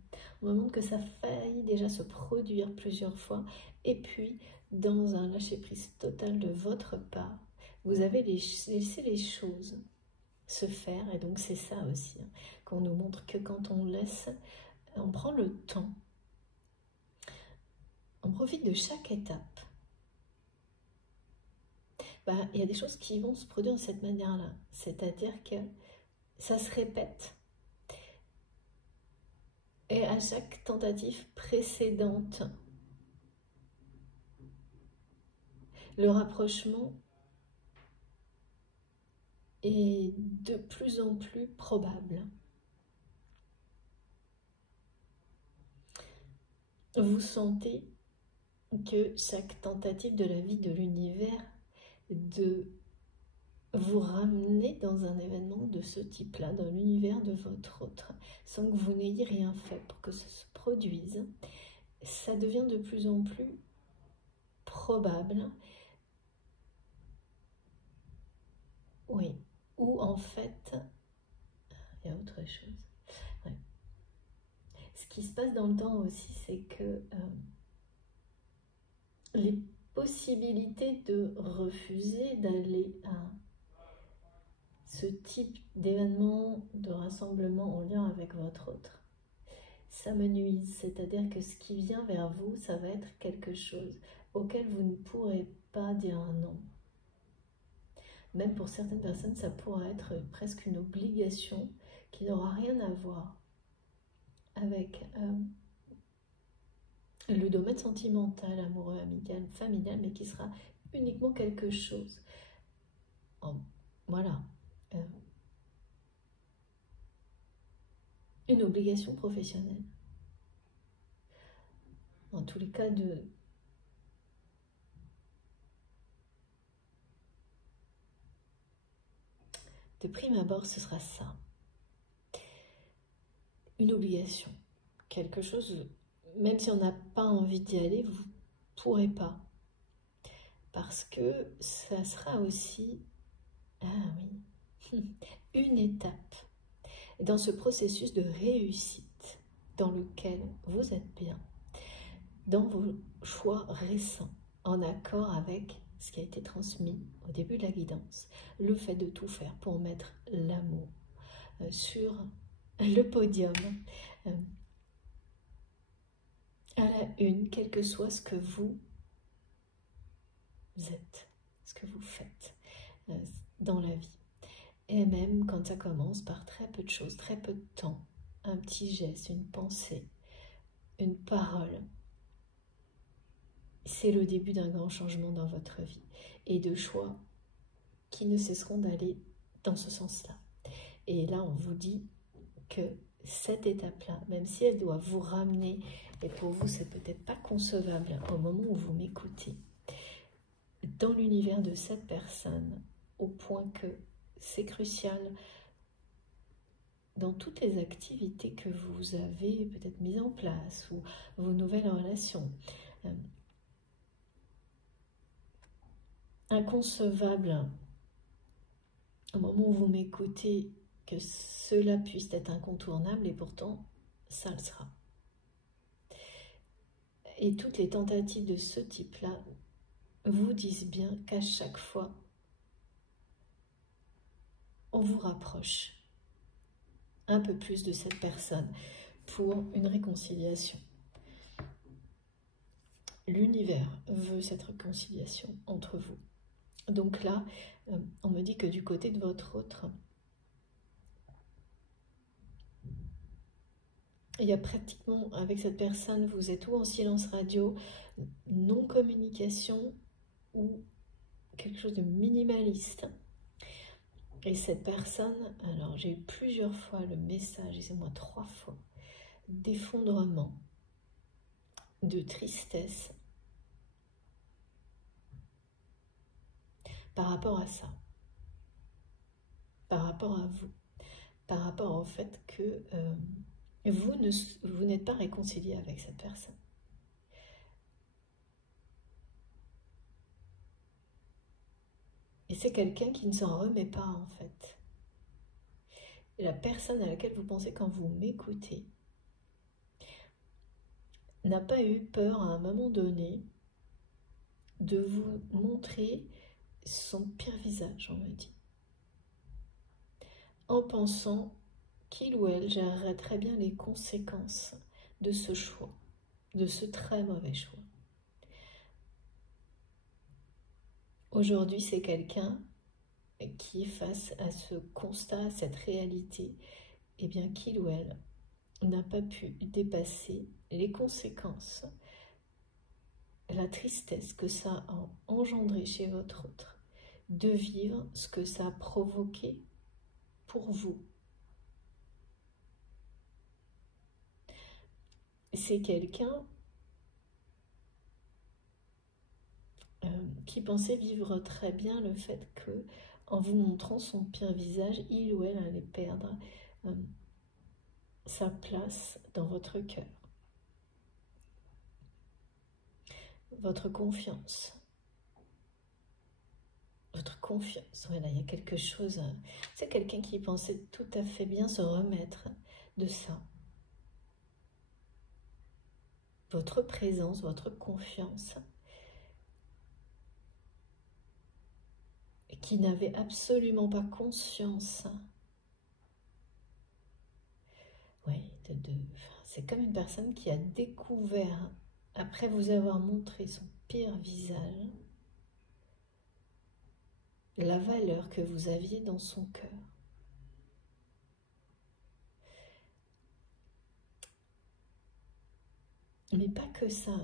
on me montre que ça a failli déjà se produire plusieurs fois. Et puis, dans un lâcher-prise total de votre part, vous avez laissé les choses se faire. Et donc, c'est ça aussi, hein, qu'on nous montre que quand on laisse, on prend le temps, on profite de chaque étape. Il y a des choses qui vont se produire de cette manière-là. C'est-à-dire que ça se répète. Et à chaque tentative précédente, le rapprochement est de plus en plus probable. Vous sentez que chaque tentative de la vie, de l'univers, de vous ramener dans un événement de ce type-là, dans l'univers de votre autre, sans que vous n'ayez rien fait pour que ça se produise, ça devient de plus en plus probable. Oui, ou en fait, il y a autre chose. Ouais. Ce qui se passe dans le temps aussi, c'est que les possibilités de refuser d'aller à ce type d'événement, de rassemblement en lien avec votre autre, ça me nuise. C'est-à-dire que ce qui vient vers vous, ça va être quelque chose auquel vous ne pourrez pas dire non. Même pour certaines personnes, ça pourra être presque une obligation qui n'aura rien à voir avec le domaine sentimental, amoureux, amical, familial, mais qui sera uniquement quelque chose. Voilà. Une obligation professionnelle. En tous les cas, de prime abord, ce sera ça. Une obligation. Quelque chose, même si on n'a pas envie d'y aller, vous ne pourrez pas. Parce que ça sera aussi, ah oui, une étape dans ce processus de réussite dans lequel vous êtes bien, dans vos choix récents, en accord avec ce qui a été transmis au début de la guidance, le fait de tout faire pour mettre l'amour sur le podium, à la une, quel que soit ce que vous êtes, ce que vous faites dans la vie. Et même quand ça commence par très peu de choses, très peu de temps, un petit geste, une pensée, une parole, c'est le début d'un grand changement dans votre vie et de choix qui ne cesseront d'aller dans ce sens-là. Et là, on vous dit que cette étape-là, même si elle doit vous ramener, et pour vous, c'est peut-être pas concevable au moment où vous m'écoutez, dans l'univers de cette personne, au point que c'est crucial dans toutes les activités que vous avez peut-être mises en place ou vos nouvelles relations. Inconcevable au moment où vous m'écoutez que cela puisse être incontournable et pourtant ça le sera. Et toutes les tentatives de ce type-là vous disent bien qu'à chaque fois on vous rapproche un peu plus de cette personne pour une réconciliation. L'univers veut cette réconciliation entre vous. Donc là, on me dit que du côté de votre autre, il y a pratiquement, avec cette personne, vous êtes ou en silence radio, non-communication, ou quelque chose de minimaliste. Et cette personne, alors j'ai eu plusieurs fois le message, et c'est moi 3 fois, d'effondrement, de tristesse, par rapport à ça, par rapport à vous, par rapport au fait que vous n'êtes pas réconcilié avec cette personne. Et c'est quelqu'un qui ne s'en remet pas en fait. Et la personne à laquelle vous pensez quand vous m'écoutez n'a pas eu peur à un moment donné de vous montrer son pire visage, on me dit, en pensant qu'il ou elle gérerait très bien les conséquences de ce choix, de ce très mauvais choix. Aujourd'hui, c'est quelqu'un qui, face à ce constat, à cette réalité, eh bien qu'il ou elle n'a pas pu dépasser les conséquences, la tristesse que ça a engendré chez votre autre, de vivre ce que ça a provoqué pour vous. C'est quelqu'un qui pensait vivre très bien le fait que, en vous montrant son pire visage, il ou elle allait perdre sa place dans votre cœur, votre confiance. Votre confiance, voilà, il y a quelque chose, c'est quelqu'un qui pensait tout à fait bien se remettre de ça. Votre présence, votre confiance, et qui n'avait absolument pas conscience. Oui, c'est comme une personne qui a découvert, après vous avoir montré son pire visage, la valeur que vous aviez dans son cœur. Mais pas que ça,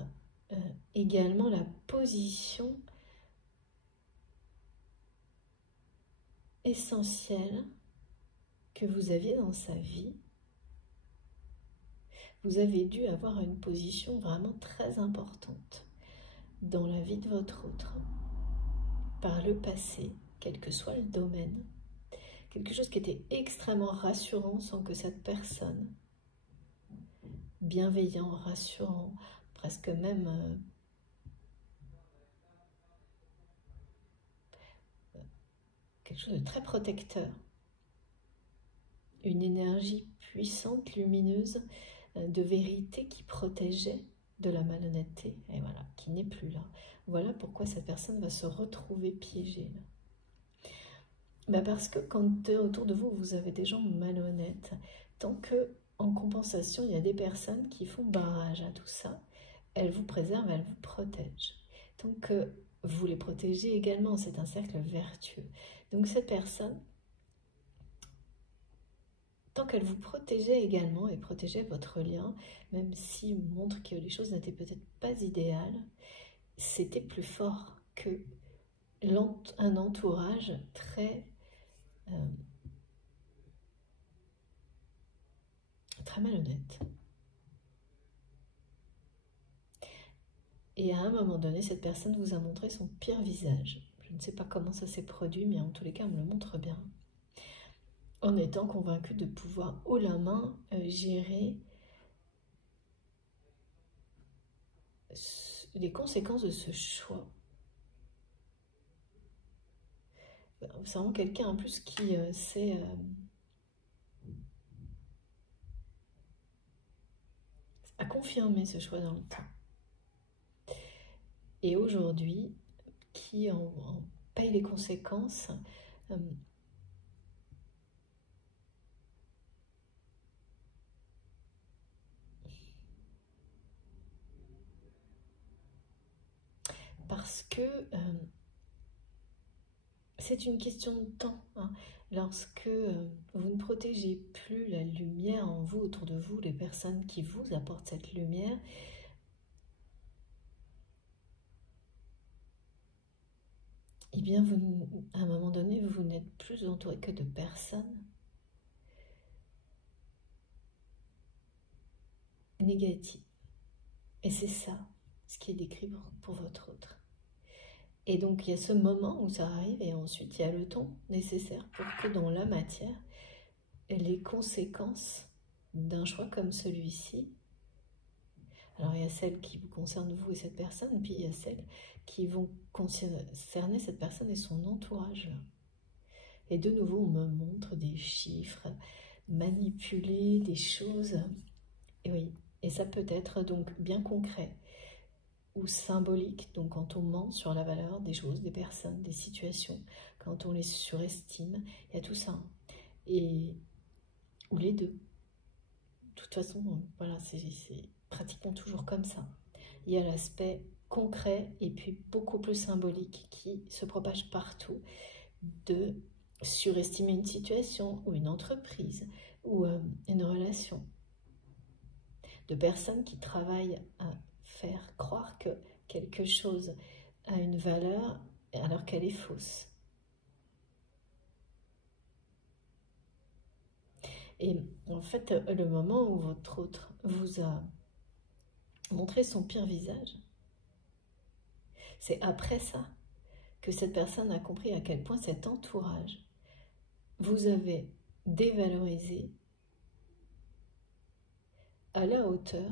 également la position essentielle que vous aviez dans sa vie. Vous avez dû avoir une position vraiment très importante dans la vie de votre autre, par le passé, quel que soit le domaine. Quelque chose qui était extrêmement rassurant sans que cette personne, bienveillant, rassurant, presque même quelque chose de très protecteur, une énergie puissante, lumineuse, de vérité qui protégeait de la malhonnêteté, et voilà, qui n'est plus là. Voilà pourquoi cette personne va se retrouver piégée là. Ben parce que quand autour de vous, vous avez des gens malhonnêtes, tant que en compensation, il y a des personnes qui font barrage à tout ça, elles vous préservent, elles vous protègent. Tant que vous les protégez également, c'est un cercle vertueux. Donc cette personne, tant qu'elle vous protégeait également et protégeait votre lien, même s'il montre que les choses n'étaient peut-être pas idéales, c'était plus fort que un entourage très malhonnête. Et à un moment donné, cette personne vous a montré son pire visage. Je ne sais pas comment ça s'est produit, mais en tous les cas, elle me le montre bien. En étant convaincu de pouvoir haut la main gérer les conséquences de ce choix. C'est vraiment quelqu'un en plus qui sait a confirmé ce choix dans le temps. Et aujourd'hui, qui en paye les conséquences parce que c'est une question de temps. Hein. Lorsque vous ne protégez plus la lumière en vous, autour de vous, les personnes qui vous apportent cette lumière, eh bien, à un moment donné, vous n'êtes plus entouré que de personnes négatives. Et c'est ça, ce qui est décrit pour votre autre. Et donc, il y a ce moment où ça arrive et ensuite, il y a le temps nécessaire pour que dans la matière, les conséquences d'un choix comme celui-ci, alors il y a celles qui vous concernent vous et cette personne, puis il y a celles qui vont concerner cette personne et son entourage. Et de nouveau, on me montre des chiffres manipulés, des choses, et oui, et ça peut être donc bien concret ou symbolique, donc quand on ment sur la valeur des choses, des personnes, des situations, quand on les surestime, il y a tout ça, ou les deux. De toute façon, voilà, c'est pratiquement toujours comme ça. Il y a l'aspect concret et puis beaucoup plus symbolique qui se propage partout, de surestimer une situation ou une entreprise ou une relation, de personnes qui travaillent à faire croire que quelque chose a une valeur alors qu'elle est fausse. Et en fait, le moment où votre autre vous a montré son pire visage, C'est après ça que cette personne a compris à quel point cet entourage vous avait dévalorisé à la hauteur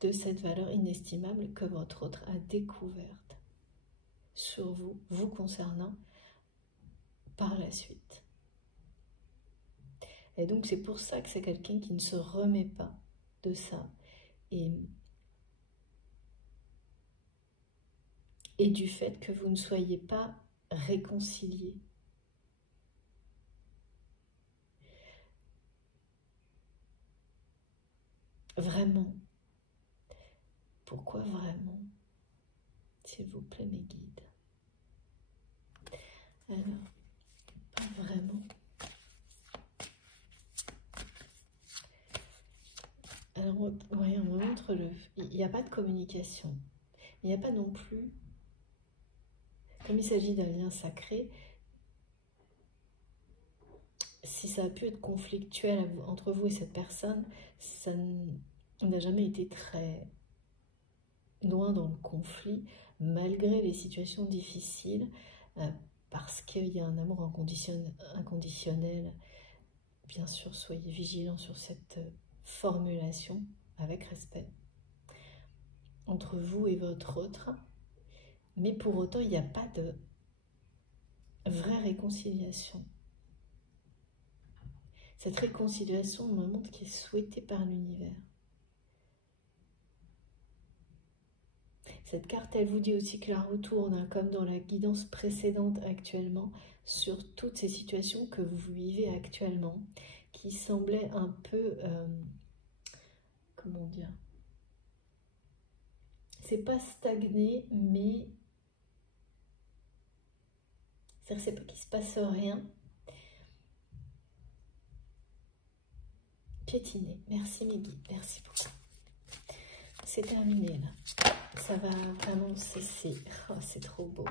de cette valeur inestimable que votre autre a découverte sur vous, vous concernant par la suite. Et donc c'est pour ça que c'est quelqu'un qui ne se remet pas de ça et du fait que vous ne soyez pas réconciliés. Vraiment. Pourquoi vraiment? S'il vous plaît, mes guides. Alors, pas vraiment. Alors, oui, on me montre il n'y a pas de communication. Il n'y a pas non plus, comme il s'agit d'un lien sacré, si ça a pu être conflictuel entre vous et cette personne, ça n'a jamais été très loin dans le conflit, malgré les situations difficiles, parce qu'il y a un amour inconditionnel. Bien sûr, soyez vigilants sur cette formulation, avec respect, entre vous et votre autre, mais pour autant, il n'y a pas de vraie réconciliation. Cette réconciliation me montre qu'elle est souhaitée par l'univers. Cette carte, elle vous dit aussi que la roue tourne, comme dans la guidance précédente actuellement, sur toutes ces situations que vous vivez actuellement, qui semblaient un peu, comment dire, c'est pas stagné, mais c'est pas qu'il se passe rien. Piétiner. Merci mes guides, merci beaucoup. C'est terminé là. Ça va vraiment cesser. Oh, c'est trop beau.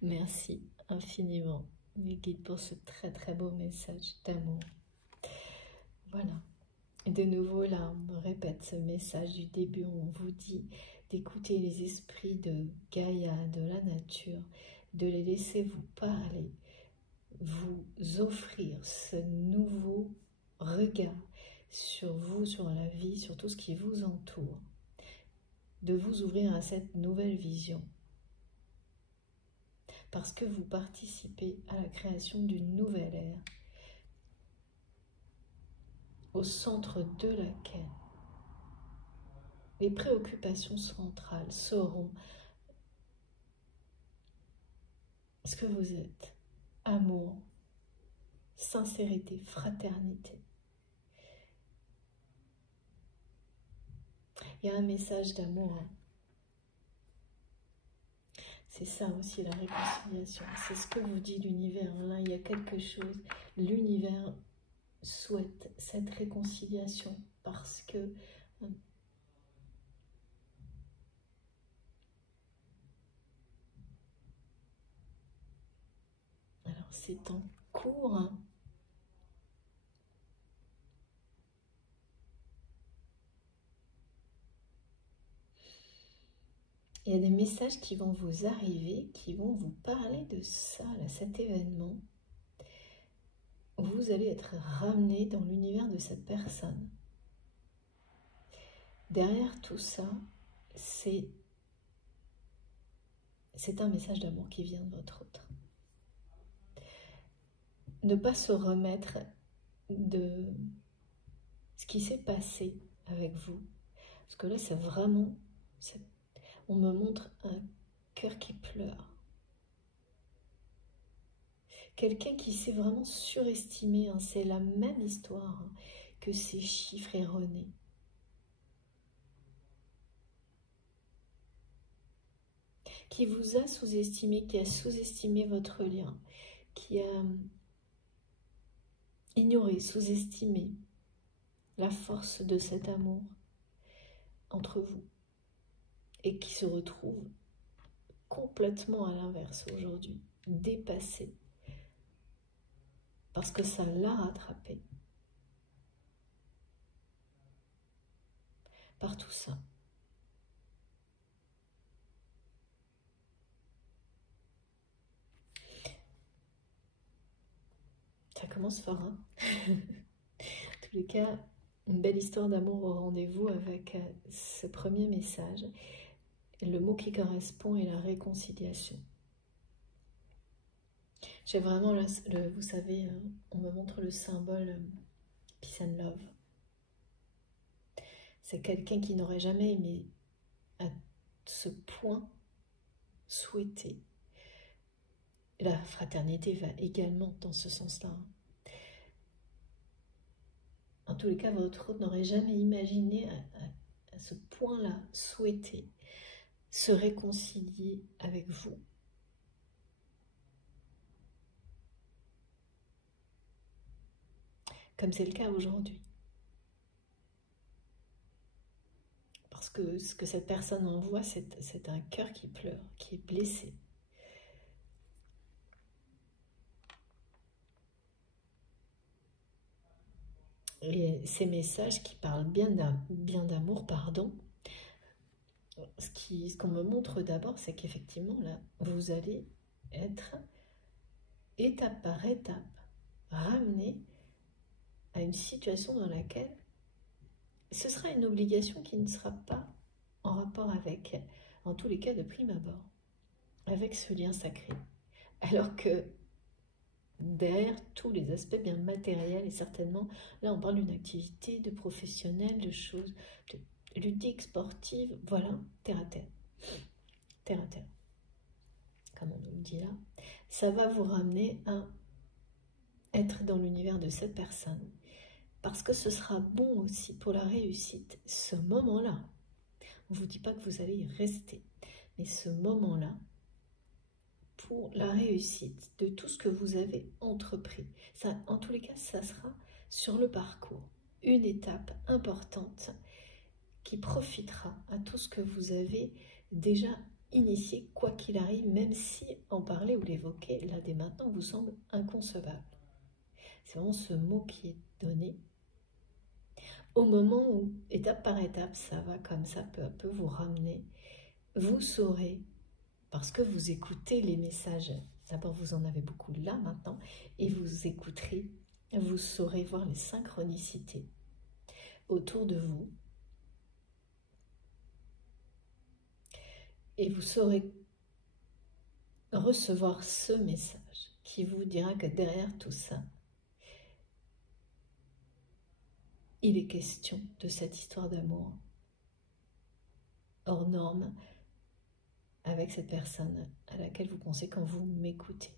Merci infiniment, mes guides, pour ce très très beau message d'amour. Voilà. Et de nouveau, là, on me répète ce message du début. On vous dit d'écouter les esprits de Gaïa, de la nature, de les laisser vous parler, vous offrir ce nouveau regard sur vous, sur la vie, sur tout ce qui vous entoure, de vous ouvrir à cette nouvelle vision, parce que vous participez à la création d'une nouvelle ère, au centre de laquelle les préoccupations centrales seront ce que vous êtes: amour, sincérité, fraternité. Il y a un message d'amour. C'est ça aussi la réconciliation. C'est ce que vous dit l'univers. Là, il y a quelque chose. L'univers souhaite cette réconciliation parce que alors c'est en cours. Hein. Il y a des messages qui vont vous arriver, qui vont vous parler de ça, là, cet événement. Vous allez être ramené dans l'univers de cette personne. Derrière tout ça, c'est un message d'amour qui vient de votre autre. Ne pas se remettre de ce qui s'est passé avec vous. Parce que là, c'est vraiment... On me montre un cœur qui pleure. Quelqu'un qui s'est vraiment surestimé. Hein, c'est la même histoire hein, que ces chiffres erronés. Qui vous a sous-estimé, qui a sous-estimé votre lien, qui a ignoré, sous-estimé la force de cet amour entre vous et qui se retrouve complètement à l'inverse aujourd'hui, dépassé parce que ça l'a rattrapé par tout ça. commence fort, hein. En tous les cas, une belle histoire d'amour au rendez-vous avec ce premier message. Le mot qui correspond est la réconciliation. J'ai vraiment, vous savez, on me montre le symbole Peace and Love. C'est quelqu'un qui n'aurait jamais aimé à ce point souhaiter. La fraternité va également dans ce sens-là. En tous les cas, votre autre n'aurait jamais imaginé à ce point-là souhaiter se réconcilier avec vous. Comme c'est le cas aujourd'hui. Parce que ce que cette personne envoie, c'est un cœur qui pleure, qui est blessé. Et ces messages qui parlent bien d'amour, pardon, ce qu'on me montre d'abord, c'est qu'effectivement, là, vous allez être, étape par étape, ramené à une situation dans laquelle ce sera une obligation qui ne sera pas en rapport avec, en tous les cas de prime abord, avec ce lien sacré. Alors que derrière tous les aspects bien matériels, et certainement, là on parle d'une activité, de professionnel, de choses ludiques, sportives, voilà, terre à terre. Terre à terre. Comme on nous le dit là. Ça va vous ramener à être dans l'univers de cette personne. Parce que ce sera bon aussi pour la réussite, ce moment-là. On ne vous dit pas que vous allez y rester, mais ce moment-là, pour la réussite de tout ce que vous avez entrepris. Ça, en tous les cas, ça sera sur le parcours, une étape importante qui profitera à tout ce que vous avez déjà initié, quoi qu'il arrive, même si en parler ou l'évoquer, là dès maintenant, vous semble inconcevable. C'est vraiment ce mot qui est donné. Au moment où, étape par étape, ça va comme ça, peu à peu, vous ramener, vous saurez, parce que vous écoutez les messages, d'abord vous en avez beaucoup là maintenant, et vous écouterez, vous saurez voir les synchronicités autour de vous, et vous saurez recevoir ce message qui vous dira que derrière tout ça, il est question de cette histoire d'amour hors norme avec cette personne à laquelle vous pensez quand vous m'écoutez.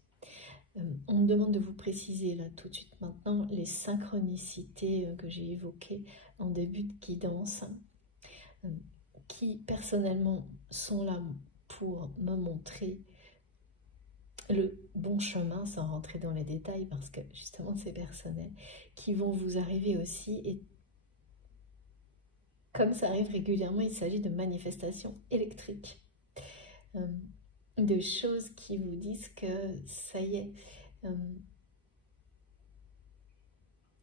On me demande de vous préciser là tout de suite maintenant les synchronicités que j'ai évoquées en début de guidance, qui personnellement sont là pour me montrer le bon chemin sans rentrer dans les détails parce que justement c'est personnel, qui vont vous arriver aussi. Et comme ça arrive régulièrement, il s'agit de manifestations électriques, de choses qui vous disent que ça y est,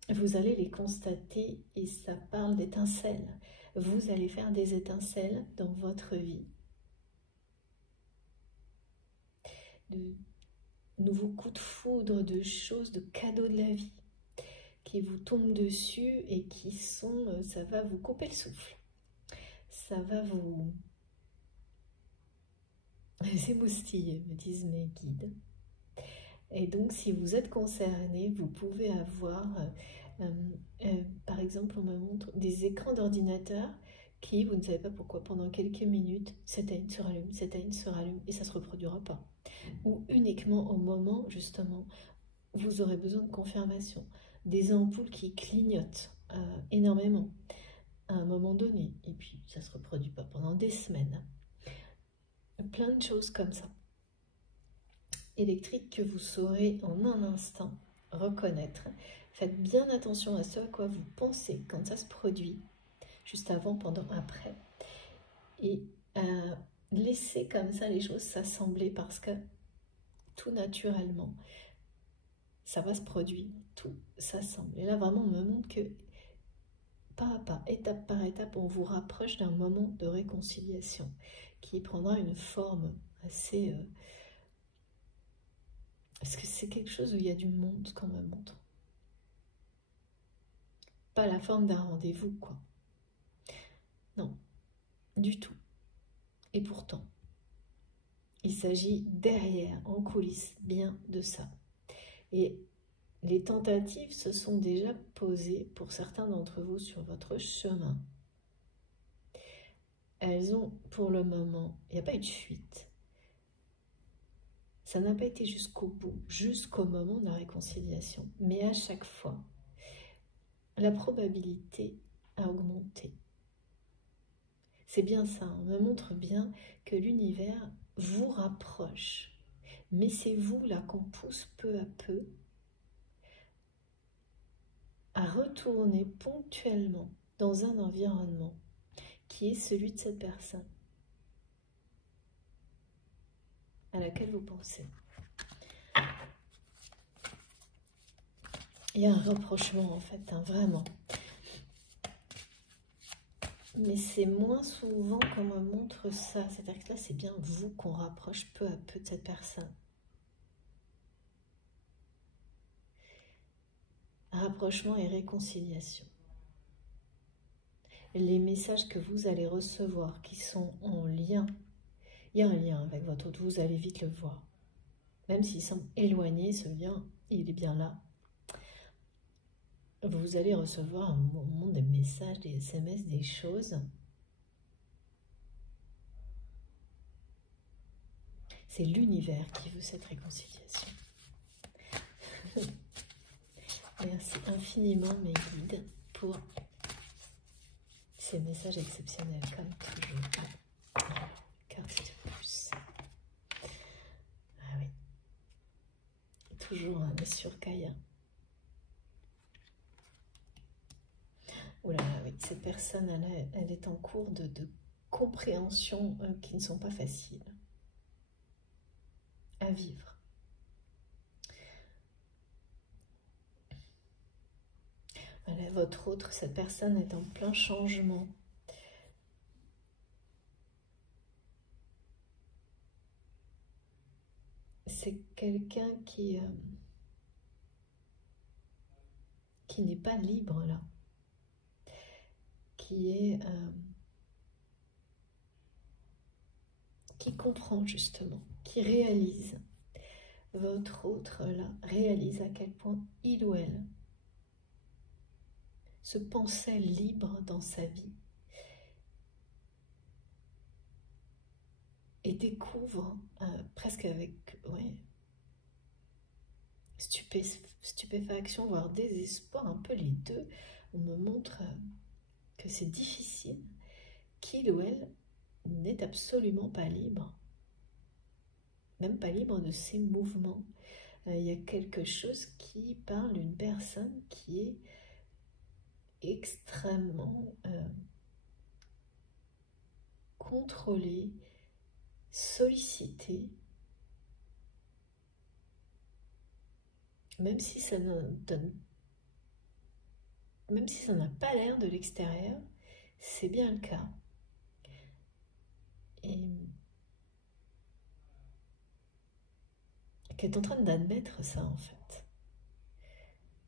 vous allez les constater et ça parle d'étincelles. Vous allez faire des étincelles dans votre vie. De nouveaux coups de foudre, de choses, de cadeaux de la vie qui vous tombent dessus et qui sont, ça va vous couper le souffle. Ça va vous émoustiller, me disent mes guides. Et donc, si vous êtes concerné, vous pouvez avoir, par exemple, on me montre des écrans d'ordinateur qui, vous ne savez pas pourquoi, pendant quelques minutes, s'éteignent, se rallument, et ça ne se reproduira pas. Ou uniquement au moment, justement, vous aurez besoin de confirmation. Des ampoules qui clignotent énormément à un moment donné, et puis ça ne se reproduit pas pendant des semaines. Plein de choses comme ça. Électrique que vous saurez en un instant reconnaître. Faites bien attention à ce à quoi vous pensez quand ça se produit, juste avant, pendant, après. Et laissez comme ça les choses s'assembler parce que tout naturellement, ça va se produire, tout s'assemble. Et là, vraiment, on me montre que pas à pas, étape par étape, on vous rapproche d'un moment de réconciliation qui prendra une forme assez... parce que c'est quelque chose où il y a du monde qu'on me montre. pas la forme d'un rendez-vous, quoi. Non, du tout. Et pourtant, il s'agit derrière, en coulisses, bien de ça. Et les tentatives se sont déjà posées pour certains d'entre vous sur votre chemin. Elles ont, pour le moment, il n'y a pas eu de fuite. Ça n'a pas été jusqu'au bout, jusqu'au moment de la réconciliation. Mais à chaque fois, la probabilité a augmenté. C'est bien ça, on me montre bien que l'univers vous rapproche. Mais c'est vous là qu'on pousse peu à peu à retourner ponctuellement dans un environnement qui est celui de cette personne à laquelle vous pensez. Il y a un rapprochement en fait, hein, vraiment. Mais c'est moins souvent qu'on me montre ça. C'est-à-dire que là, c'est bien vous qu'on rapproche peu à peu de cette personne. Rapprochement et réconciliation. Les messages que vous allez recevoir qui sont en lien, il y a un lien avec votre autre, vous allez vite le voir. Même s'il semble éloigné, ce lien, il est bien là. Vous allez recevoir un moment des messages, des SMS, des choses. C'est l'univers qui veut cette réconciliation. Merci infiniment mes guides pour ces messages exceptionnels comme toujours. Carte de plus. Ah oui. Toujours un Monsieur Kaya. Oh là là, oui, cette personne, elle est en cours de compréhension qui ne sont pas faciles à vivre. Voilà, votre autre, cette personne est en plein changement. C'est quelqu'un qui n'est pas libre là, qui comprend justement, qui réalise. Votre autre là réalise à quel point il ou elle se pensait libre dans sa vie et découvre presque avec stupéfaction, voire désespoir, un peu les deux. On me montre que c'est difficile, qu'il ou elle n'est absolument pas libre, même pas libre de ses mouvements. Il y a quelque chose qui parle d'une personne qui est extrêmement contrôlée, sollicitée, même si ça n'a pas l'air de l'extérieur, c'est bien le cas. Et qui est en train d'admettre ça en fait.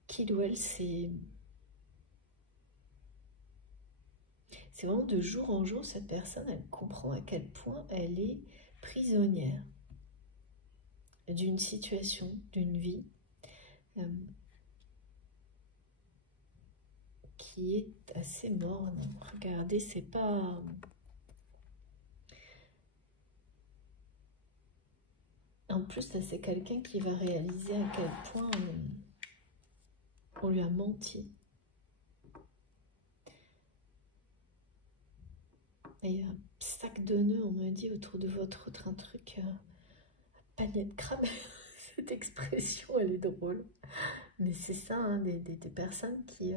Qu'il ou elle, c'est vraiment de jour en jour, cette personne, elle comprend à quel point elle est prisonnière d'une situation, d'une vie qui est assez morne. Regardez, c'est pas... En plus, c'est quelqu'un qui va réaliser à quel point on lui a menti. Et un sac de nœuds, on me dit, autour de votre autre, un truc, panier de crabe. Cette expression, elle est drôle. Mais c'est ça, hein, des personnes qui...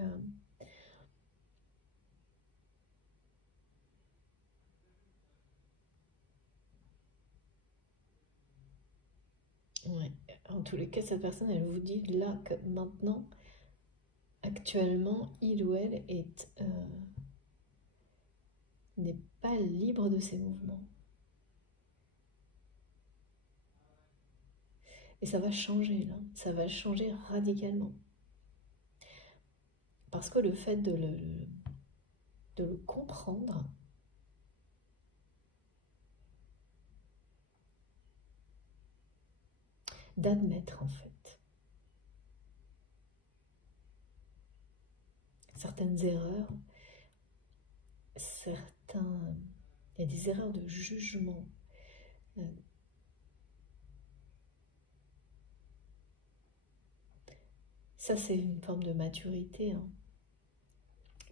Ouais. En tous les cas, cette personne, elle vous dit là que maintenant, actuellement, il ou elle n'est pas libre de ses mouvements. Et ça va changer là, ça va changer radicalement. Parce que le fait de le comprendre, d'admettre en fait certaines erreurs, il y a des erreurs de jugement. Ça, c'est une forme de maturité hein,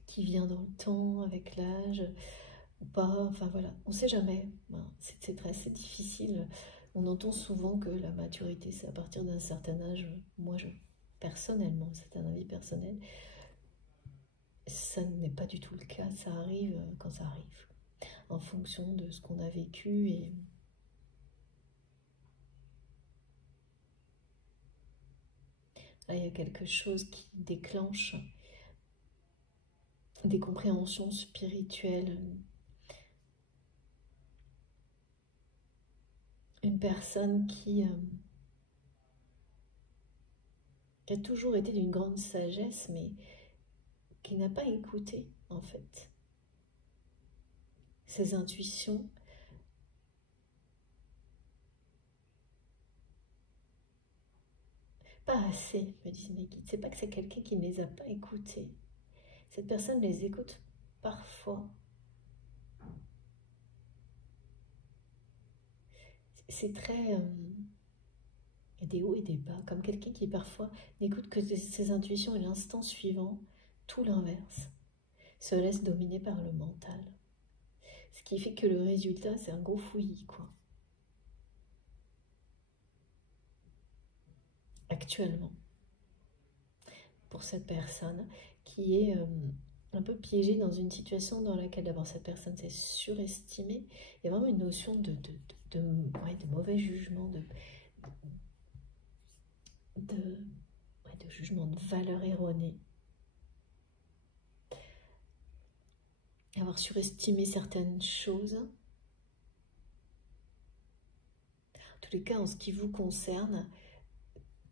qui vient dans le temps, avec l'âge, ou pas, enfin voilà, on ne sait jamais. C'est assez difficile. On entend souvent que la maturité, c'est à partir d'un certain âge. Moi, personnellement, c'est un avis personnel, ça n'est pas du tout le cas. Ça arrive quand ça arrive, en fonction de ce qu'on a vécu. Et là, il y a quelque chose qui déclenche des compréhensions spirituelles. Une personne qui a toujours été d'une grande sagesse, mais qui n'a pas écouté, en fait, ses intuitions. Pas assez, me disent mes guides. C'est pas que c'est quelqu'un qui ne les a pas écoutés. Cette personne les écoute parfois. C'est très... il y a des hauts et des bas, comme quelqu'un qui parfois n'écoute que ses intuitions et l'instant suivant, tout l'inverse, se laisse dominer par le mental. Ce qui fait que le résultat, c'est un gros fouillis, quoi. Actuellement, pour cette personne qui est un peu piégée dans une situation dans laquelle d'abord cette personne s'est surestimée. Il y a vraiment une notion de mauvais jugement, de jugement, de valeur erronée. Avoir surestimé certaines choses. En tous les cas, en ce qui vous concerne,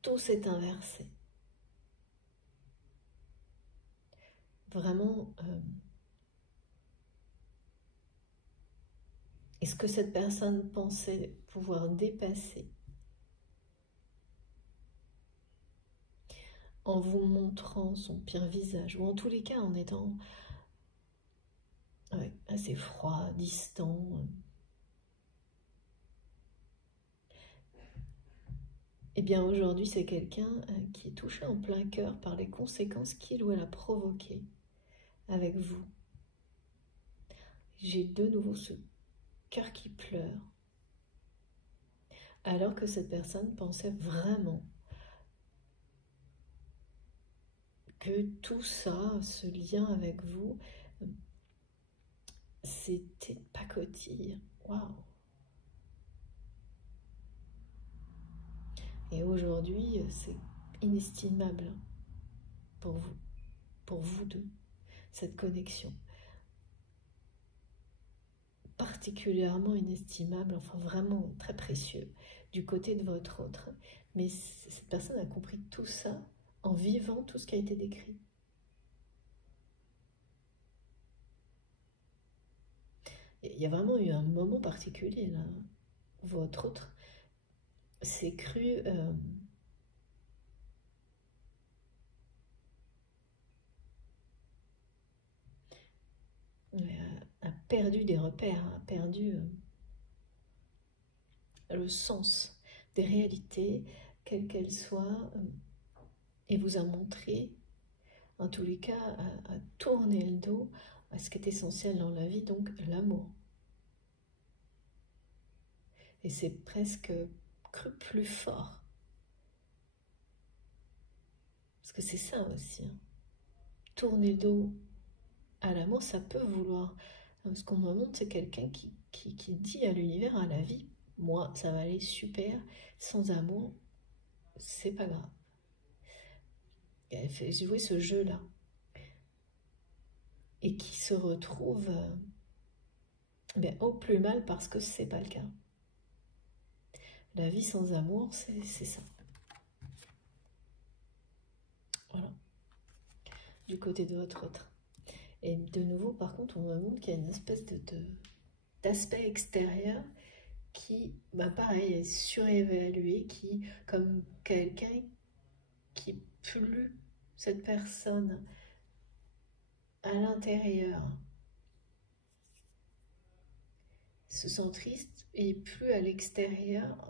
tout s'est inversé. Vraiment, est-ce que cette personne pensait pouvoir dépasser en vous montrant son pire visage, ou en tous les cas en étant assez froid, distant. Eh bien aujourd'hui c'est quelqu'un qui est touché en plein cœur par les conséquences qu'il ou elle a provoquées avec vous. J'ai de nouveau ce cœur qui pleure, alors que cette personne pensait vraiment que tout ça, ce lien avec vous, c'était pacotille. Waouh! Et aujourd'hui, c'est inestimable pour vous deux, cette connexion. Particulièrement inestimable, enfin vraiment très précieux, du côté de votre autre. Mais cette personne a compris tout ça en vivant tout ce qui a été décrit. Il y a vraiment eu un moment particulier là. Votre autre s'est cru a perdu des repères, a perdu le sens des réalités, quelles qu'elles soient, et vous a montré, en tous les cas, à tourner le dos à ce qui est essentiel dans la vie, donc l'amour. Et c'est presque cru plus fort. Parce que c'est ça aussi. Hein. Tourner le dos à l'amour, ça peut vouloir. Ce qu'on me montre, c'est quelqu'un qui dit à l'univers, à la vie, moi, ça va aller super, sans amour, c'est pas grave. Et elle fait jouer ce jeu-là. Et qui se retrouve au plus mal parce que c'est pas le cas. La vie sans amour, c'est ça. Voilà. du côté de votre autre. Et de nouveau, par contre, on me montre qu'il y a une espèce d'aspect extérieur qui, pareil, est surévalué, qui, comme quelqu'un qui plus cette personne à l'intérieur se sent triste et plus à l'extérieur,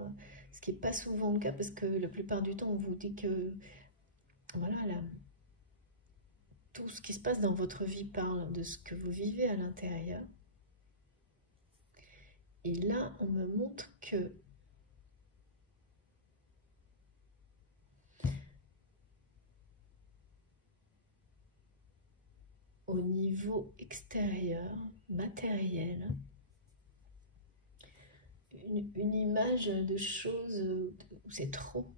ce qui n'est pas souvent le cas parce que la plupart du temps on vous dit que voilà, tout ce qui se passe dans votre vie parle de ce que vous vivez à l'intérieur. Et là on me montre que au niveau extérieur, matériel, une image de choses où c'est trop.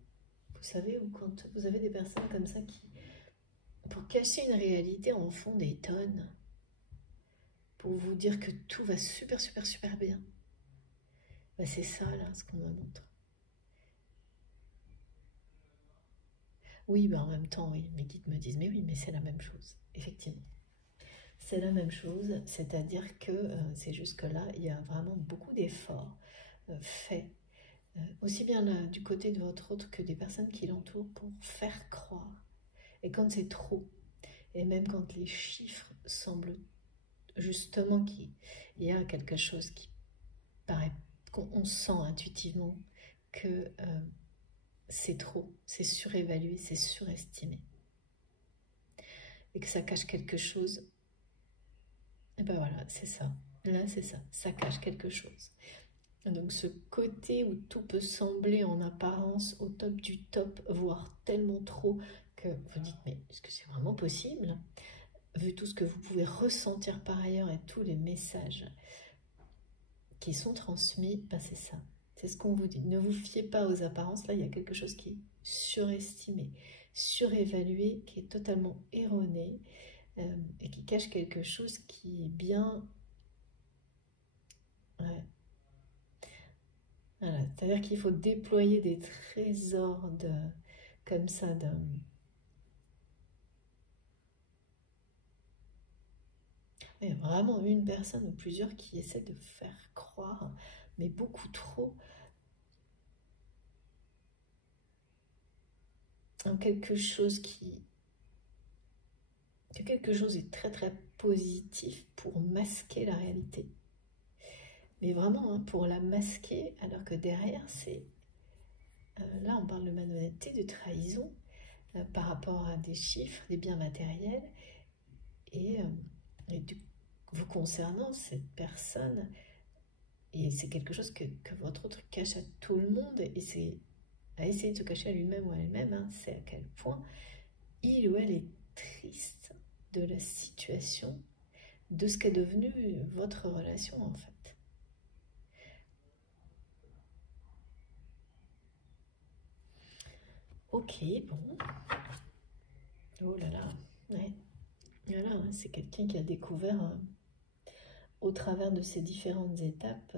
Vous savez, ou quand vous avez des personnes comme ça qui, pour cacher une réalité, en font des tonnes, pour vous dire que tout va super, super, super bien. C'est ça, là, ce qu'on me montre. Oui, en même temps, oui, mes guides me disent, mais oui, mais c'est la même chose, effectivement. C'est la même chose, c'est-à-dire que c'est juste que là, il y a vraiment beaucoup d'efforts faits, aussi bien là, du côté de votre autre que des personnes qui l'entourent pour faire croire. Et quand c'est trop, et même quand les chiffres semblent justement qu'il y a quelque chose qui paraît, qu'on sent intuitivement que c'est trop, c'est surévalué, c'est surestimé, et que ça cache quelque chose, et ben voilà, c'est ça. Là, c'est ça, ça cache quelque chose. Donc ce côté où tout peut sembler en apparence au top du top, voire tellement trop que vous dites, mais est-ce que c'est vraiment possible ? Vu tout ce que vous pouvez ressentir par ailleurs et tous les messages qui sont transmis, c'est ça. C'est ce qu'on vous dit. Ne vous fiez pas aux apparences. Là, il y a quelque chose qui est surestimé, surévalué, qui est totalement erroné et qui cache quelque chose qui est bien... Ouais. Voilà. C'est-à-dire qu'il faut déployer des trésors comme ça Il y a vraiment une personne ou plusieurs qui essaient de faire croire, mais beaucoup trop, en quelque chose que quelque chose est très très positif pour masquer la réalité. Mais vraiment, pour la masquer, alors que derrière, c'est... là, on parle de malhonnêteté, de trahison, par rapport à des chiffres, des biens matériels, et vous concernant, cette personne, et c'est quelque chose que votre autre cache à tout le monde, et c'est à essayer de se cacher à lui-même ou à elle-même, c'est à quel point il ou elle est triste de la situation, de ce qu'est devenu votre relation en fait. Ok, bon. Oh là là, ouais. Voilà, c'est quelqu'un qui a découvert au travers de ces différentes étapes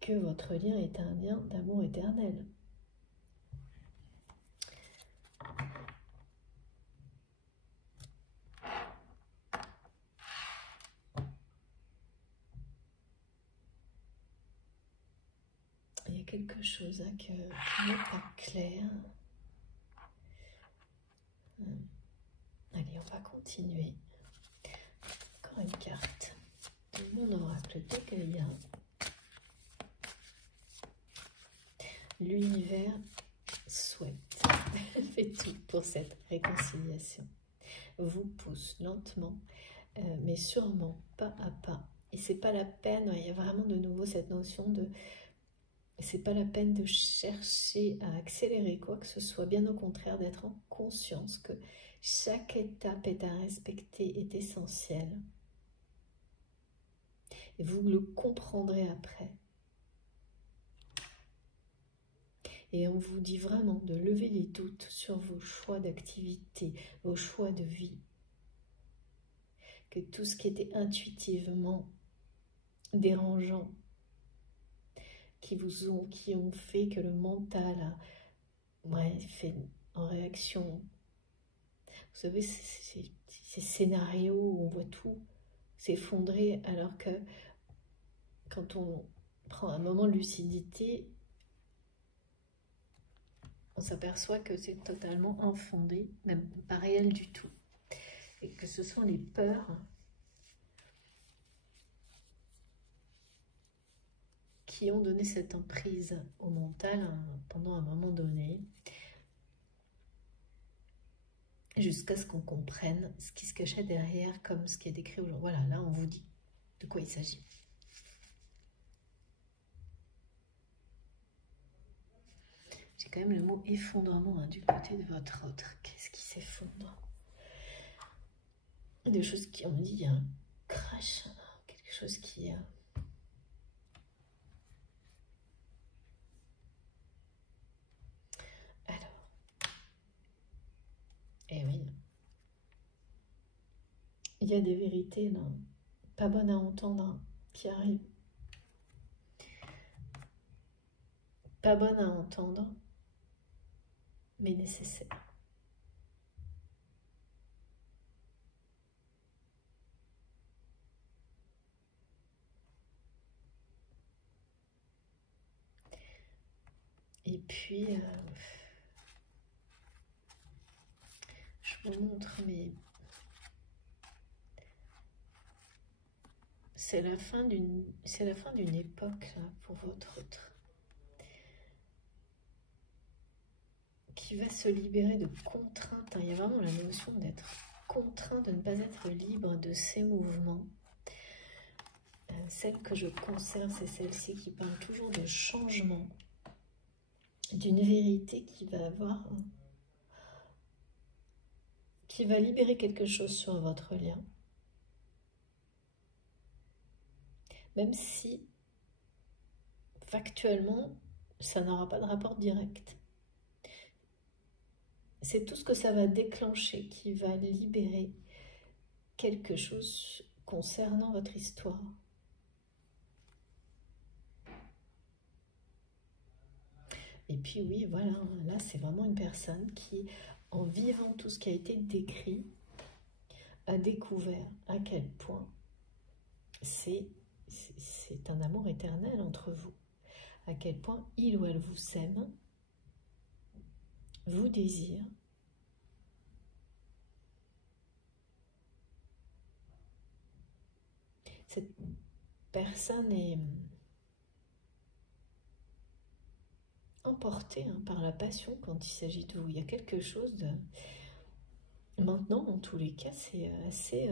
que votre lien est un lien d'amour éternel. Il y a quelque chose qui n'est pas clair. Allez, on va continuer. Encore une carte de mon oracle de Gaïa. L'univers souhaite, fait tout pour cette réconciliation. Vous pousse lentement, mais sûrement, pas à pas. Et c'est pas la peine, il y a vraiment de nouveau cette notion de... C'est pas la peine de chercher à accélérer quoi que ce soit, bien au contraire, d'être en conscience que chaque étape est à respecter, est essentielle. Et vous le comprendrez après. Et on vous dit vraiment de lever les doutes sur vos choix d'activité, vos choix de vie. Que tout ce qui était intuitivement dérangeant, qui ont fait que le mental a fait en réaction savez, ces scénarios où on voit tout s'effondrer, alors que quand on prend un moment de lucidité, on s'aperçoit que c'est totalement infondé, même pas réel du tout. Et que ce sont les peurs qui ont donné cette emprise au mental pendant un moment donné, jusqu'à ce qu'on comprenne ce qui se cachait derrière, comme ce qui est décrit aujourd'hui. Voilà, là on vous dit de quoi il s'agit. J'ai quand même le mot effondrement du côté de votre autre. Qu'est-ce qui s'effondre? Des choses qui ont dit un crash, quelque chose qui... Alors, eh oui, il y a des vérités là, pas bonnes à entendre qui arrivent. Pas bonnes à entendre, mais nécessaires. Et puis, je vous montre, mais c'est la fin d'une époque là, pour votre autre, qui va se libérer de contraintes. Il y a vraiment la notion d'être contraint, de ne pas être libre de ses mouvements. Celle que je conserve, c'est celle-ci qui parle toujours de changement, d'une vérité qui va libérer quelque chose sur votre lien, même si factuellement ça n'aura pas de rapport direct. C'est tout ce que ça va déclencher qui va libérer quelque chose concernant votre histoire. Et puis oui, voilà, là c'est vraiment une personne qui, en vivant tout ce qui a été décrit, a découvert à quel point c'est un amour éternel entre vous, à quel point il ou elle vous aime, vous désire, cette personne est emportée par la passion quand il s'agit de vous. Il y a quelque chose de... Maintenant, en tous les cas, c'est assez...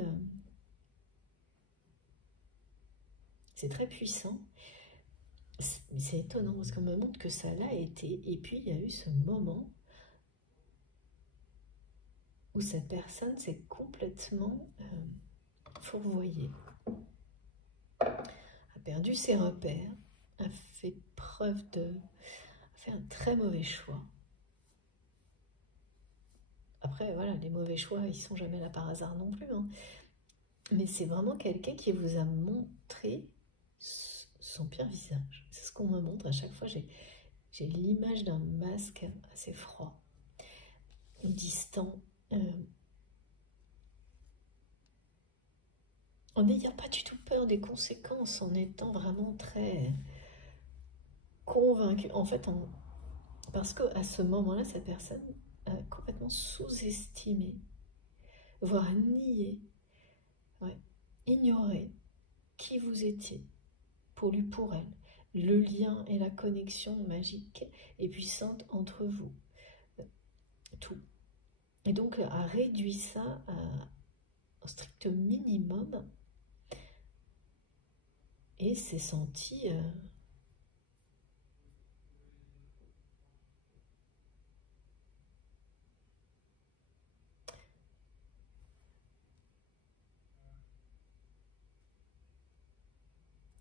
c'est très puissant. C'est étonnant parce qu'on me montre que ça l'a été. Et puis, il y a eu ce moment où cette personne s'est complètement fourvoyée, a perdu ses repères, a fait un très mauvais choix. Après, voilà, les mauvais choix, ils sont jamais là par hasard non plus. Mais c'est vraiment quelqu'un qui vous a montré son pire visage. C'est ce qu'on me montre à chaque fois. J'ai l'image d'un masque assez froid, distant, en n'ayant pas du tout peur des conséquences, en étant vraiment très convaincu. En fait, parce qu'à ce moment-là, cette personne a complètement sous-estimé, voire nié, ignoré qui vous étiez, pour lui, pour elle, le lien et la connexion magique et puissante entre vous. Tout. Et donc, a réduit ça au strict minimum et s'est senti...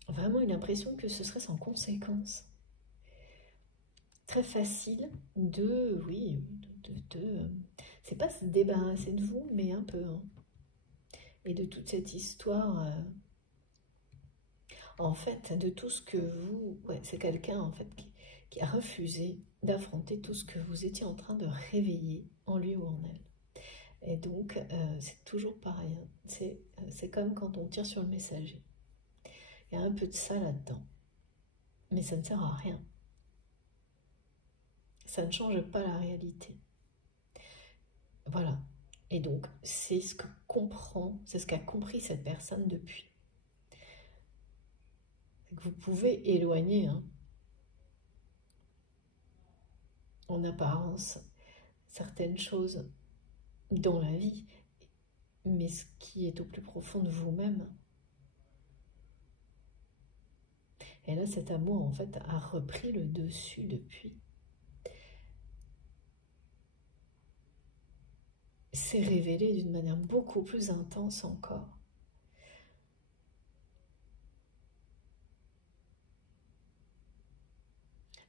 vraiment une impression que ce serait sans conséquence. Très facile de, oui, c'est pas se débarrasser de vous, mais un peu. Et de toute cette histoire, en fait, de tout ce que vous... Ouais, c'est quelqu'un, en fait, qui a refusé d'affronter tout ce que vous étiez en train de réveiller en lui ou en elle. Et donc, c'est toujours pareil. Hein. C'est comme quand on tire sur le messager. Il y a un peu de ça là-dedans. Mais ça ne sert à rien. Ça ne change pas la réalité. Voilà. Et donc, c'est ce qu'a compris cette personne depuis. Vous pouvez éloigner, hein, en apparence, certaines choses dans la vie, mais ce qui est au plus profond de vous-même. Et là, cet amour, en fait, a repris le dessus depuis. S'est révélé d'une manière beaucoup plus intense encore.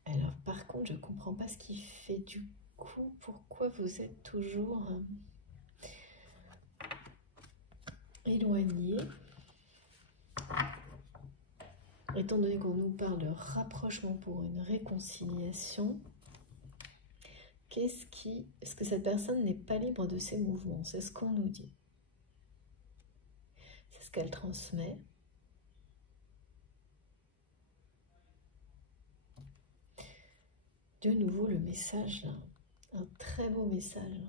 Alors, par contre, je ne comprends pas ce qui fait du coup, pourquoi vous êtes toujours éloigné. Étant donné qu'on nous parle de rapprochement pour une réconciliation, est-ce que cette personne n'est pas libre de ses mouvements? C'est ce qu'on nous dit. C'est ce qu'elle transmet. De nouveau, le message, là, un très beau message.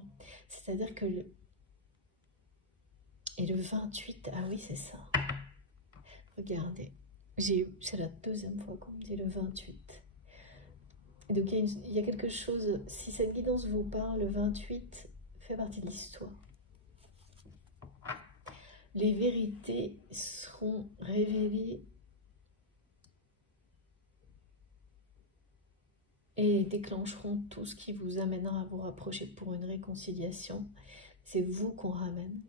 C'est-à-dire que Et le 28, ah oui, c'est ça. Regardez, c'est la deuxième fois qu'on me dit le 28. Et donc il y a quelque chose, si cette guidance vous parle, le 28 fait partie de l'histoire. Les vérités seront révélées et déclencheront tout ce qui vous amènera à vous rapprocher pour une réconciliation. C'est vous qu'on ramène.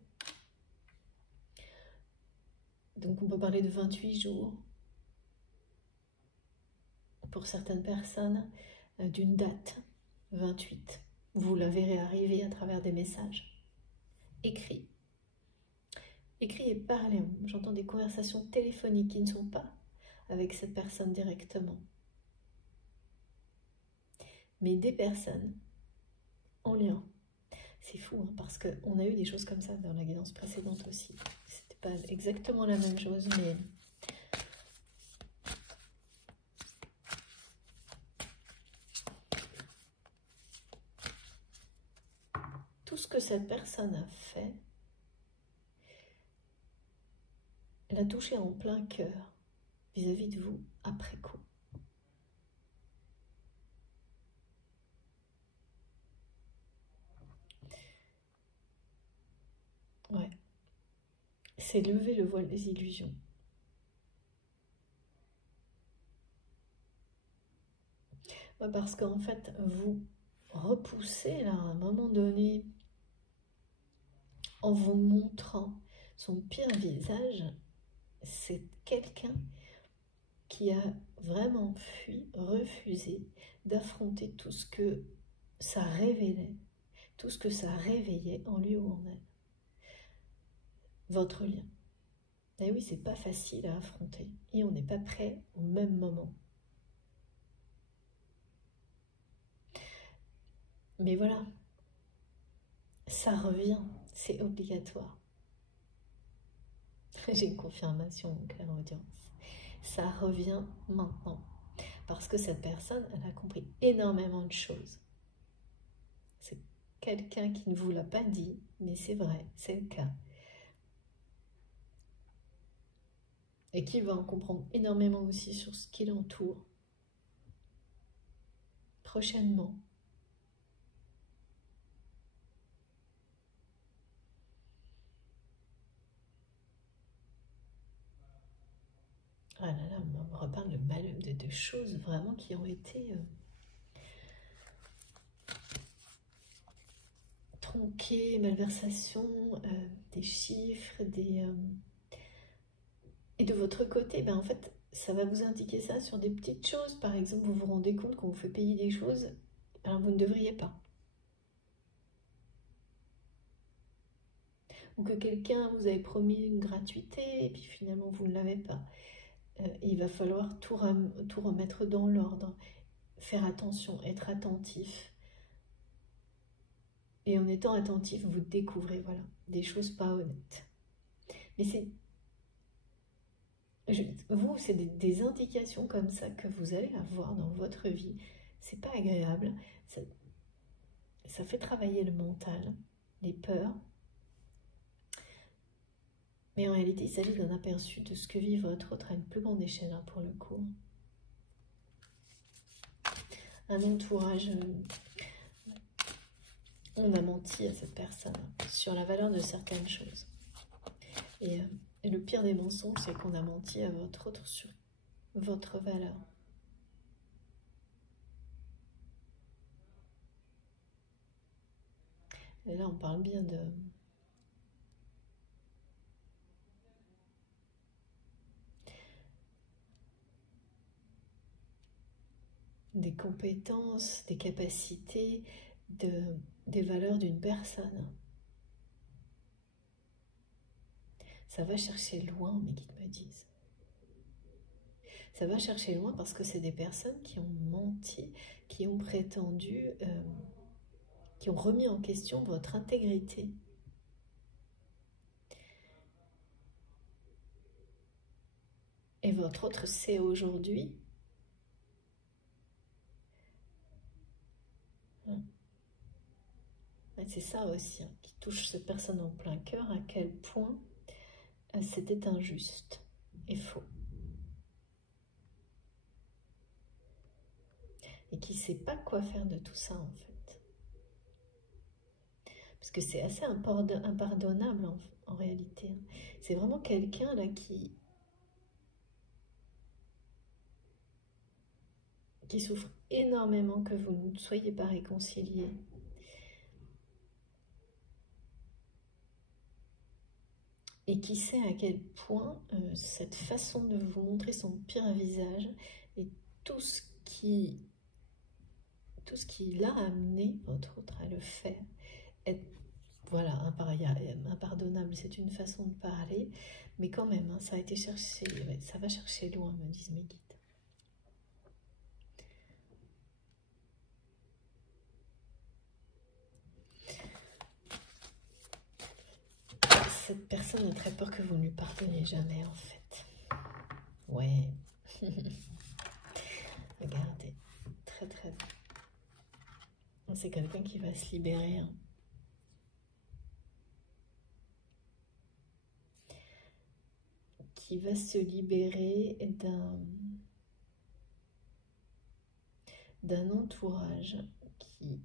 Donc on peut parler de 28 jours. Pour certaines personnes, d'une date, 28. Vous la verrez arriver à travers des messages écrits. Écrits et parlés. J'entends des conversations téléphoniques qui ne sont pas avec cette personne directement, mais des personnes en lien. C'est fou, hein, parce qu'on a eu des choses comme ça dans la guidance précédente aussi. C'était pas exactement la même chose, mais tout ce que cette personne a fait, elle a touché en plein cœur vis-à-vis de vous après coup. Ouais. C'est lever le voile des illusions. Ouais, parce qu'en fait, vous repoussez là, à un moment donné, en vous montrant son pire visage, c'est quelqu'un qui a vraiment fui, refusé d'affronter tout ce que ça révélait, tout ce que ça réveillait en lui ou en elle. Votre lien. Et oui, c'est pas facile à affronter et on n'est pas prêt au même moment. Mais voilà, ça revient, c'est obligatoire. J'ai une confirmation, clairaudience. Ça revient maintenant. Parce que cette personne, elle a compris énormément de choses. C'est quelqu'un qui ne vous l'a pas dit, mais c'est vrai, c'est le cas. Et qui va en comprendre énormément aussi sur ce qui l'entoure. Prochainement. Ah là là, on me reparle de choses vraiment qui ont été tronquées, malversations, des chiffres, et de votre côté, ben en fait, ça va vous indiquer ça sur des petites choses. Par exemple, vous vous rendez compte qu'on vous fait payer des choses, alors vous ne devriez pas. Ou que quelqu'un vous avait promis une gratuité et puis finalement vous ne l'avez pas. Il va falloir tout remettre dans l'ordre, faire attention, être attentif Et en étant attentif, vous découvrez, voilà, des choses pas honnêtes. Mais c'est... Vous, c'est des indications comme ça que vous allez avoir dans votre vie. C'est pas agréable. Ça fait travailler le mental, les peurs. Mais en réalité, il s'agit d'un aperçu de ce que vit votre autre à une plus grande échelle, hein, pour le coup. Un entourage... on a menti à cette personne sur la valeur de certaines choses. Et le pire des mensonges, c'est qu'on a menti à votre autre sur votre valeur. Et là, on parle bien de... des compétences, des capacités, des valeurs d'une personne. Ça va chercher loin, mes guides me disent. Ça va chercher loin parce que c'est des personnes qui ont menti, qui ont prétendu, qui ont remis en question votre intégrité. Et votre autre sait aujourd'hui, c'est ça aussi, hein, qui touche cette personne en plein cœur, à quel point c'était injuste et faux. Et qui ne sait pas quoi faire de tout ça, en fait. Parce que c'est assez impardonnable, en réalité. C'est vraiment quelqu'un, là, qui souffre énormément que vous ne soyez pas réconciliés. Et qui sait à quel point cette façon de vous montrer son pire visage et tout ce qui l'a amené, votre autre, à le faire, est, voilà, impardonnable, c'est une façon de parler, mais quand même, hein, ça a été cherché, ça va chercher loin, me disent mes guides. Cette personne a très peur que vous ne lui pardonniez jamais, en fait. Ouais. Regardez. Très, très... C'est quelqu'un qui va se libérer. Hein. Qui va se libérer d'un entourage qui...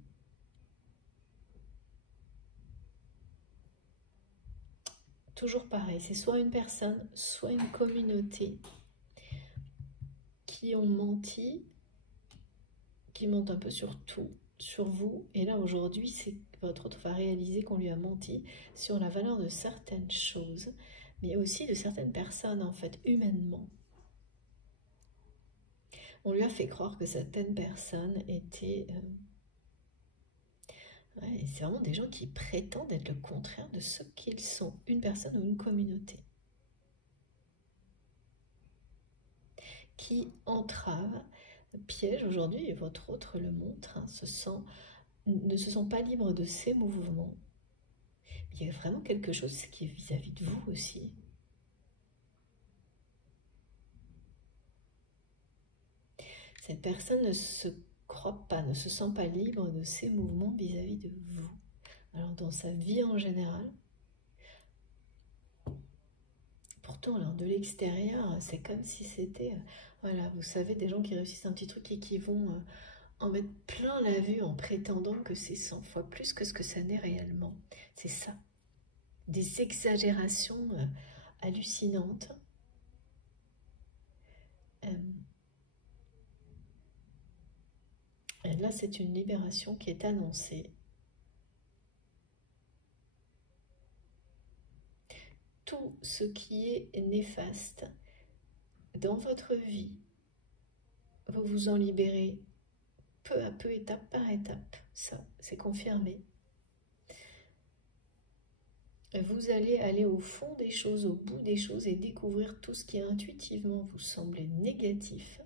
Toujours pareil, c'est soit une personne, soit une communauté qui ont menti, qui mentent un peu sur tout, sur vous. Et là, aujourd'hui, c'est votre autre va réaliser qu'on lui a menti sur la valeur de certaines choses, mais aussi de certaines personnes, en fait, humainement. On lui a fait croire que certaines personnes étaient... Ouais, c'est vraiment des gens qui prétendent être le contraire de ce qu'ils sont, une personne ou une communauté. Qui entrave, piège aujourd'hui, et votre autre le montre, hein, ne se sent pas libre de ses mouvements. Il y a vraiment quelque chose qui est vis-à-vis de vous aussi. Cette personne ne se croit pas, ne se sent pas libre de ses mouvements vis-à-vis de vous. Alors dans sa vie en général, pourtant là, de l'extérieur, c'est comme si c'était, voilà, vous savez, des gens qui réussissent un petit truc et qui vont en mettre plein la vue en prétendant que c'est 100 fois plus que ce que ça n'est réellement. C'est ça. Des exagérations hallucinantes. Et là, c'est une libération qui est annoncée. Tout ce qui est néfaste dans votre vie, vous vous en libérez peu à peu, étape par étape. Ça, c'est confirmé. Vous allez aller au fond des choses, au bout des choses et découvrir tout ce qui intuitivement vous semble négatif.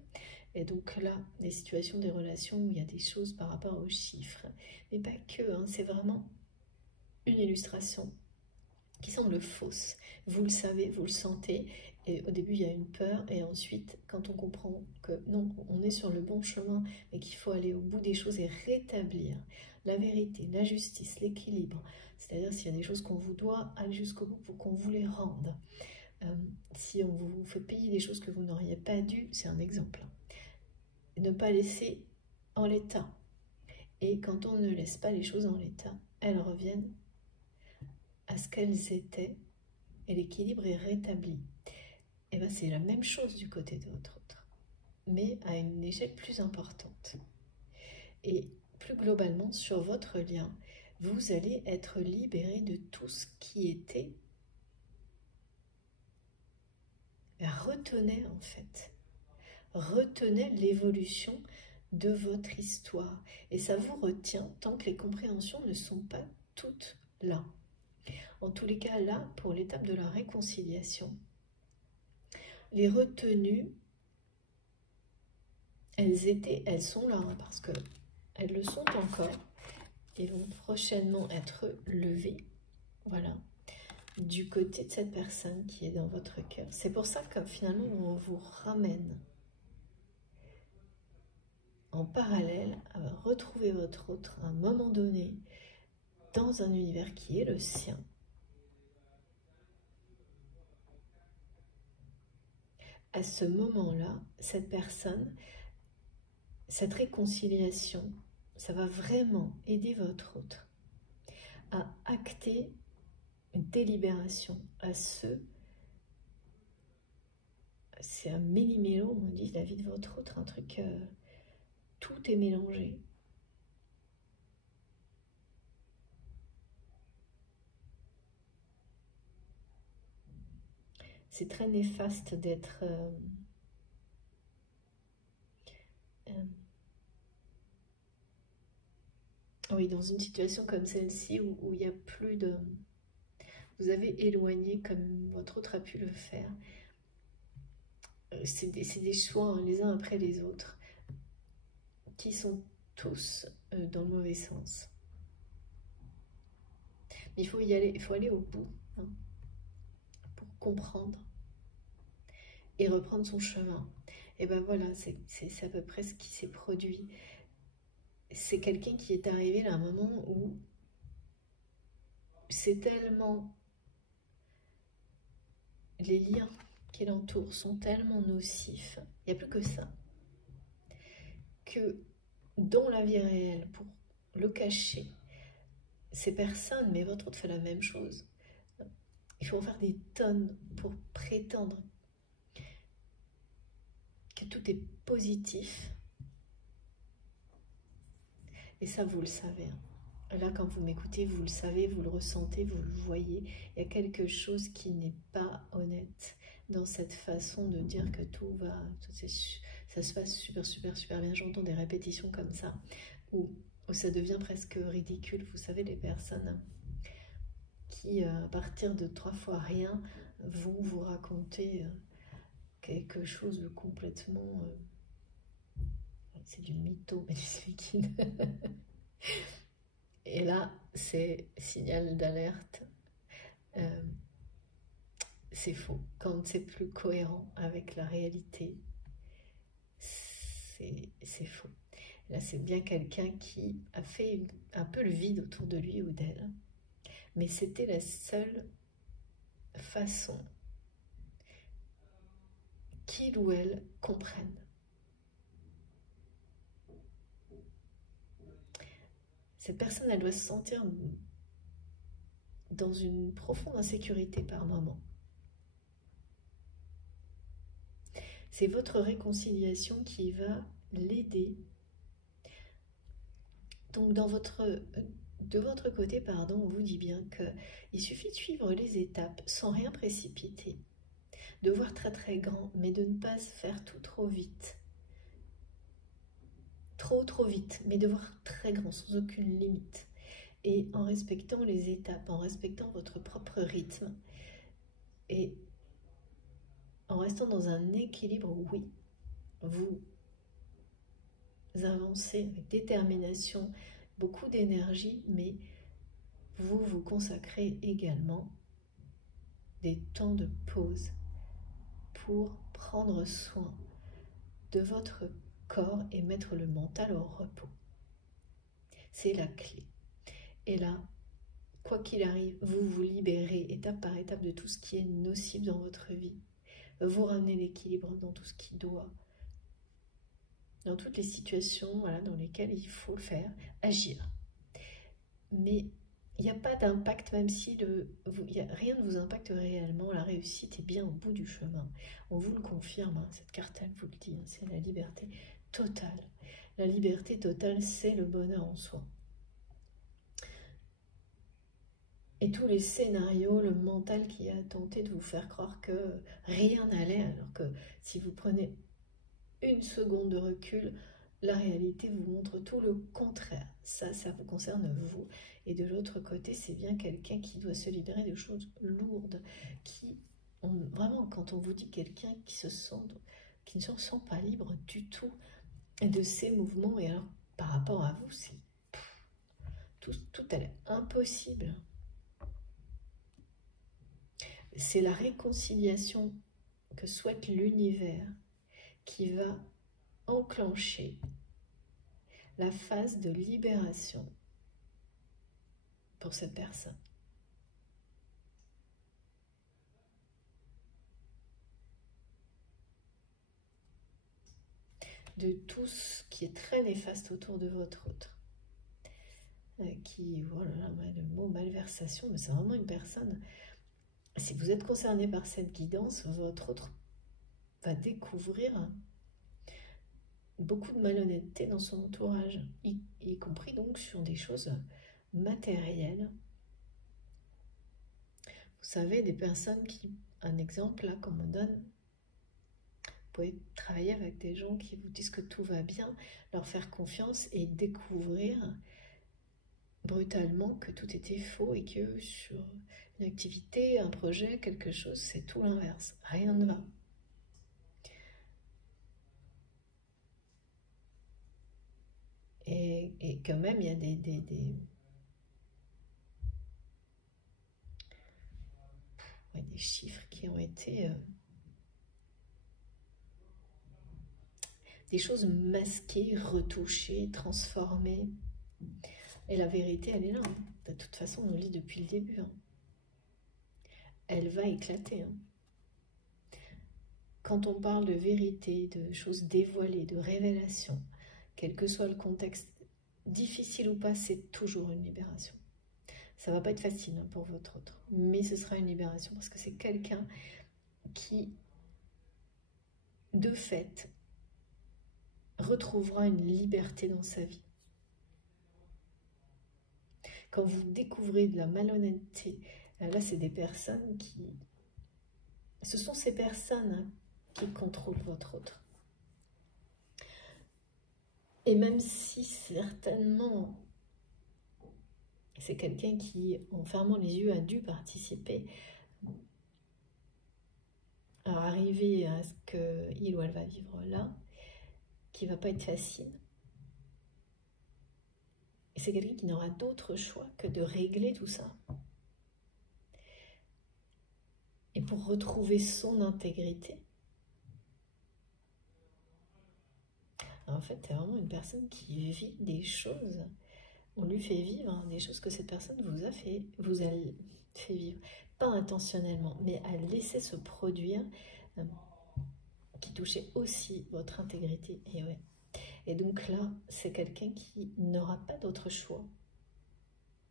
Et donc là, des situations, des relations où il y a des choses par rapport aux chiffres. Mais pas que, hein, c'est vraiment une illustration qui semble fausse. Vous le savez, vous le sentez, et au début il y a une peur, et ensuite quand on comprend que non, on est sur le bon chemin, mais qu'il faut aller au bout des choses et rétablir la vérité, la justice, l'équilibre, c'est-à-dire s'il y a des choses qu'on vous doit, aller jusqu'au bout pour qu'on vous les rende. Si on vous fait payer des choses que vous n'auriez pas dû, c'est un exemple. Ne pas laisser en l'état. Et quand on ne laisse pas les choses en l'état, elles reviennent à ce qu'elles étaient et l'équilibre est rétabli. Et bien c'est la même chose du côté de votre autre, mais à une échelle plus importante. Et plus globalement, sur votre lien, vous allez être libéré de tout ce qui était retenait en fait. Retenait l'évolution de votre histoire. Et ça vous retient tant que les compréhensions ne sont pas toutes là. En tous les cas, là, pour l'étape de la réconciliation, les retenues, elles sont là, hein, parce qu'elles le sont encore, et vont prochainement être levées, voilà, du côté de cette personne qui est dans votre cœur. C'est pour ça que finalement, on vous ramène en parallèle à retrouver votre autre à un moment donné dans un univers qui est le sien. À ce moment-là, cette personne, cette réconciliation, ça va vraiment aider votre autre à acter une délibération à c'est un méli-mélo, on dit, la vie de votre autre, un truc, tout est mélangé. C'est très néfaste d'être oui, dans une situation comme celle-ci où il n'y a plus de... Vous avez éloigné comme votre autre a pu le faire. C'est des choix, hein, les uns après les autres, qui sont tous dans le mauvais sens. Mais il faut y aller, il faut aller au bout, hein, pour comprendre et reprendre son chemin. Et ben voilà, c'est à peu près ce qui s'est produit. C'est quelqu'un qui est arrivé à un moment où c'est tellement... Les liens qui l'entourent sont tellement nocifs, il n'y a plus que ça, que dans la vie réelle, pour le cacher, ces personnes, mais votre autre fait la même chose, il faut en faire des tonnes pour prétendre que tout est positif. Et ça, vous le savez. Là, quand vous m'écoutez, vous le savez, vous le ressentez, vous le voyez. Il y a quelque chose qui n'est pas honnête dans cette façon de dire que tout va... Ça se passe super, super, super bien. J'entends des répétitions comme ça, où ça devient presque ridicule. Vous savez, les personnes qui, à partir de 3 fois rien, vont vous raconter quelque chose de complètement... c'est du mytho, mais du speaking. Et là, c'est signal d'alerte. C'est faux. Quand c'est plus cohérent avec la réalité, c'est faux. Là, c'est bien quelqu'un qui a fait un peu le vide autour de lui ou d'elle. Mais c'était la seule façon qu'il ou elle comprenne. Cette personne, elle doit se sentir dans une profonde insécurité par moment. C'est votre réconciliation qui va l'aider. Donc de votre côté, pardon, on vous dit bien qu'il suffit de suivre les étapes sans rien précipiter, de voir très très grand, mais de ne pas se faire tout trop vite. Trop vite, mais de voir très grand, sans aucune limite. Et en respectant les étapes, en respectant votre propre rythme, et en restant dans un équilibre, oui, vous avancez avec détermination, beaucoup d'énergie, mais vous vous consacrez également des temps de pause pour prendre soin de votre corps et mettre le mental au repos. C'est la clé. Et là, quoi qu'il arrive, vous vous libérez étape par étape de tout ce qui est nocif dans votre vie. Vous ramenez l'équilibre dans tout ce qui doit, dans toutes les situations dans lesquelles il faut le faire, agir. Mais il n'y a pas d'impact, même si rien ne vous impacte réellement. La réussite est bien au bout du chemin. On vous le confirme, cette carte, elle vous le dit, c'est la liberté totale. La liberté totale, c'est le bonheur en soi. Et tous les scénarios, le mental qui a tenté de vous faire croire que rien n'allait, alors que si vous prenez une seconde de recul, la réalité vous montre tout le contraire. Ça vous concerne vous. Et de l'autre côté, c'est bien quelqu'un qui doit se libérer de choses lourdes, vraiment, quand on vous dit quelqu'un qui ne se sent pas libre du tout de ses mouvements, et alors par rapport à vous, c'est tout à l'air impossible. C'est la réconciliation que souhaite l'univers qui va enclencher la phase de libération pour cette personne. De tout ce qui est très néfaste autour de votre autre. Voilà, le mot malversation, mais c'est vraiment une personne. Si vous êtes concerné par cette guidance, votre autre va découvrir beaucoup de malhonnêteté dans son entourage, y compris donc sur des choses matérielles. Vous savez, des personnes qui, un exemple là qu'on me donne, vous pouvez travailler avec des gens qui vous disent que tout va bien, leur faire confiance et découvrir brutalement que tout était faux et que sur une activité, un projet, quelque chose, c'est tout l'inverse, rien ne va. Et quand même, il y a des chiffres qui ont été... des choses masquées, retouchées, transformées. Et la vérité, elle est là. De toute façon, on le lit depuis le début. Elle va éclater. Quand on parle de vérité, de choses dévoilées, de révélations, quel que soit le contexte, difficile ou pas, c'est toujours une libération. Ça va pas être facile pour votre autre, mais ce sera une libération parce que c'est quelqu'un qui, de fait, retrouvera une liberté dans sa vie. Quand vous découvrez de la malhonnêteté, là c'est des personnes qui... Ce sont ces personnes qui contrôlent votre autre. Et même si certainement c'est quelqu'un qui, en fermant les yeux, a dû participer à arriver à ce qu'il ou elle va vivre là, qui ne va pas être facile. Et c'est quelqu'un qui n'aura d'autre choix que de régler tout ça. Et pour retrouver son intégrité, en fait, c'est vraiment une personne qui vit des choses. On lui fait vivre des choses que cette personne vous a fait vivre. Pas intentionnellement, mais à laisser se produire, qui touchait aussi votre intégrité. Et ouais. Et donc là, c'est quelqu'un qui n'aura pas d'autre choix.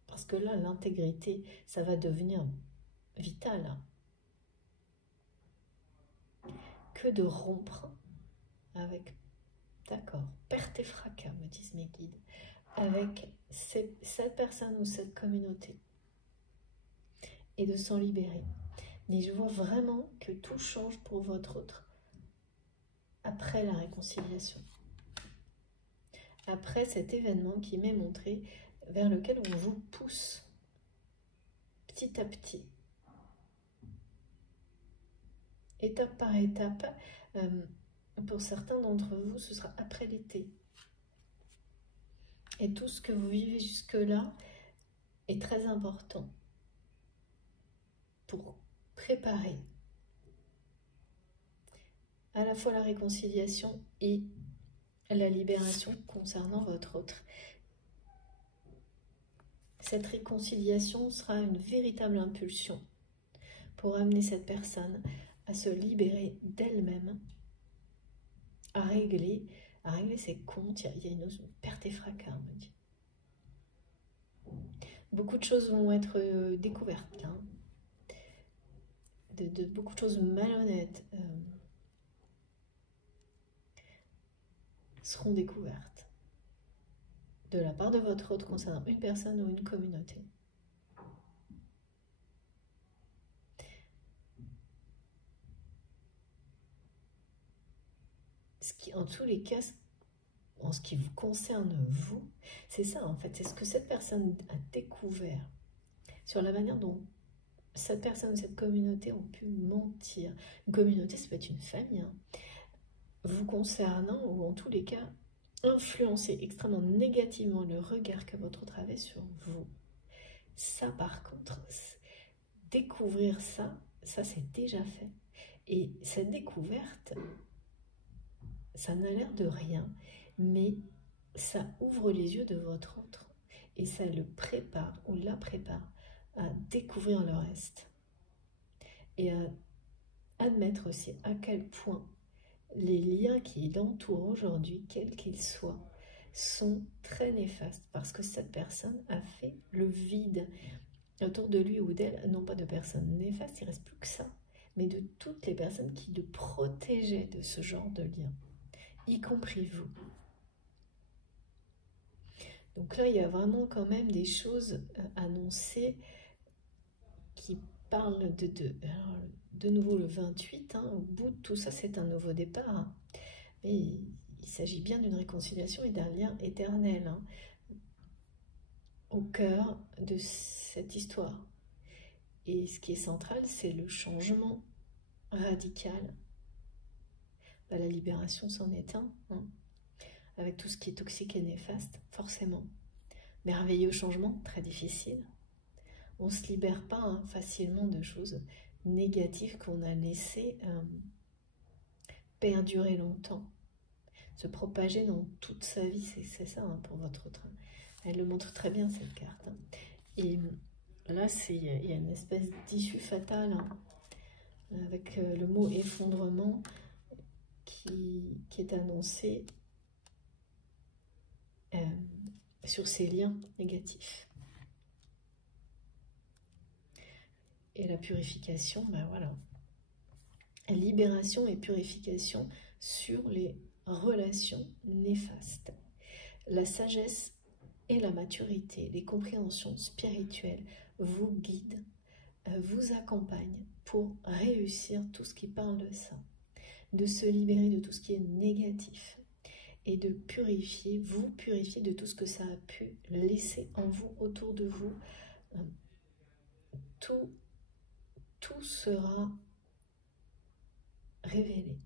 Parce que là, l'intégrité, ça va devenir vital. Que de rompre avec, d'accord, perte et fracas, me disent mes guides, avec cette personne ou cette communauté. Et de s'en libérer. Mais je vois vraiment que tout change pour votre autre après la réconciliation. Après cet événement qui m'est montré, vers lequel on vous pousse petit à petit, étape par étape. Pour certains d'entre vous, ce sera après l'été. Et tout ce que vous vivez jusque-là est très important pour préparer à la fois la réconciliation et la libération concernant votre autre. Cette réconciliation sera une véritable impulsion pour amener cette personne à se libérer d'elle-même, à régler ses comptes. Il y a une perte et fracas, on me dit. Beaucoup de choses vont être découvertes, hein. Beaucoup de choses malhonnêtes seront découvertes de la part de votre autre concernant une personne ou une communauté. Ce qui, en tous les cas, en ce qui vous concerne vous, c'est ça en fait, c'est ce que cette personne a découvert sur la manière dont cette personne, cette communauté ont pu mentir. Une communauté, ça peut être une famille, hein, vous concernant, ou en tous les cas, influencer extrêmement négativement le regard que votre autre avait sur vous. Ça, par contre, découvrir ça c'est déjà fait. Et cette découverte, ça n'a l'air de rien, mais ça ouvre les yeux de votre autre et ça le prépare ou la prépare à découvrir le reste et à admettre aussi à quel point les liens qui l'entourent aujourd'hui, quels qu'ils soient, sont très néfastes parce que cette personne a fait le vide autour de lui ou d'elle, non pas de personnes néfastes, il ne reste plus que ça, mais de toutes les personnes qui le protégeaient de ce genre de lien, y compris vous. Donc là, il y a vraiment quand même des choses annoncées qui parlent alors, de nouveau le 28, hein, au bout de tout ça, c'est un nouveau départ. Hein. Mais il s'agit bien d'une réconciliation et d'un lien éternel, hein, au cœur de cette histoire. Et ce qui est central, c'est le changement radical. La libération s'en est un, hein, avec tout ce qui est toxique et néfaste, forcément. Merveilleux changement, très difficile. On ne se libère pas hein, facilement de choses négatives qu'on a laissées perdurer longtemps, se propager dans toute sa vie, c'est ça hein, pour votre autre. Elle le montre très bien cette carte. Hein. Et là, il y a une espèce d'issue fatale hein, avec le mot effondrement qui est annoncé sur ces liens négatifs. Et la purification, ben voilà. Libération et purification sur les relations néfastes. La sagesse et la maturité, les compréhensions spirituelles vous guident, vous accompagnent pour réussir tout ce qui parle de ça, de se libérer de tout ce qui est négatif et de purifier, vous purifier de tout ce que ça a pu laisser en vous, autour de vous. Tout sera révélé.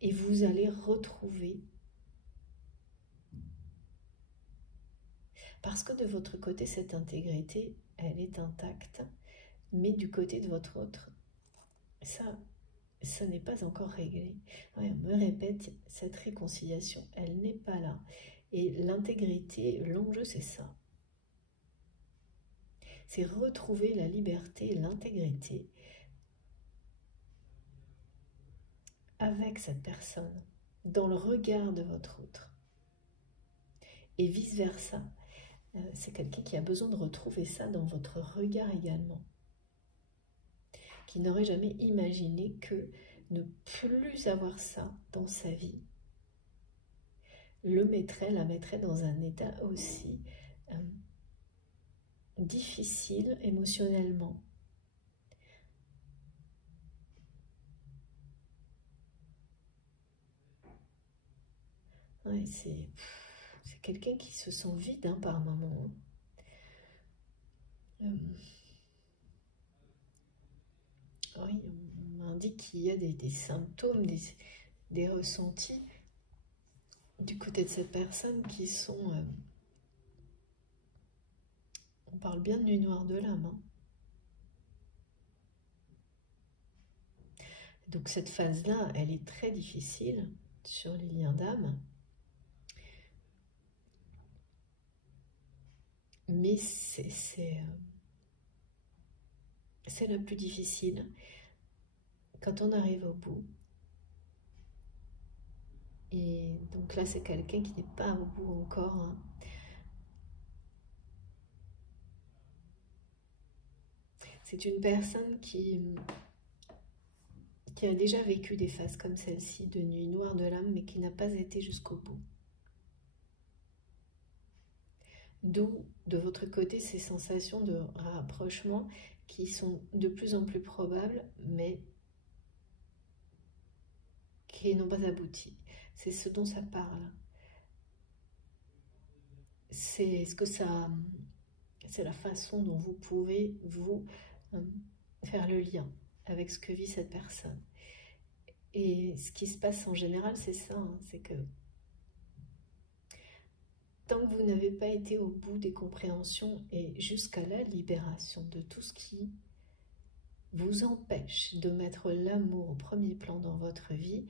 Et vous allez retrouver, parce que de votre côté, cette intégrité, elle est intacte, mais du côté de votre autre, ça n'est pas encore réglé. Ouais, on me répète, cette réconciliation, elle n'est pas là. Et l'intégrité, l'enjeu, c'est ça. C'est retrouver la liberté, l'intégrité avec cette personne, dans le regard de votre autre. Et vice-versa, c'est quelqu'un qui a besoin de retrouver ça dans votre regard également. Qui n'aurait jamais imaginé que ne plus avoir ça dans sa vie la mettrait dans un état aussi difficile émotionnellement. Ouais, c'est quelqu'un qui se sent vide hein, par moment. Oui, on m'indique qu'il y a des symptômes, des ressentis du côté de cette personne qui sont On parle bien de nuit noire de l'âme, hein. Donc cette phase-là, elle est très difficile sur les liens d'âme. Mais c'est la plus difficile. Quand on arrive au bout, et donc là c'est quelqu'un qui n'est pas au bout encore, hein. C'est une personne qui a déjà vécu des phases comme celle-ci, de nuit noire de l'âme, mais qui n'a pas été jusqu'au bout. D'où, de votre côté, ces sensations de rapprochement qui sont de plus en plus probables, mais qui n'ont pas abouti. C'est ce dont ça parle. C'est ce que ça... C'est la façon dont vous pouvez, vous, faire le lien avec ce que vit cette personne. Et ce qui se passe en général, c'est ça, hein, c'est que tant que vous n'avez pas été au bout des compréhensions et jusqu'à la libération de tout ce qui vous empêche de mettre l'amour au premier plan dans votre vie,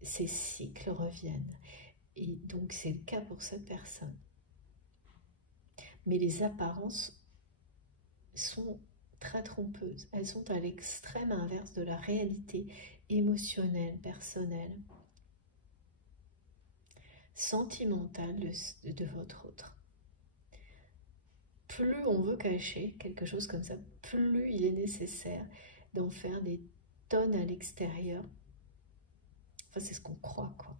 ces cycles reviennent. Et donc c'est le cas pour cette personne. Mais les apparences sont très trompeuses. Elles sont à l'extrême inverse de la réalité émotionnelle, personnelle, sentimentale de votre autre. Plus on veut cacher quelque chose comme ça, plus il est nécessaire d'en faire des tonnes à l'extérieur. Enfin, c'est ce qu'on croit, quoi.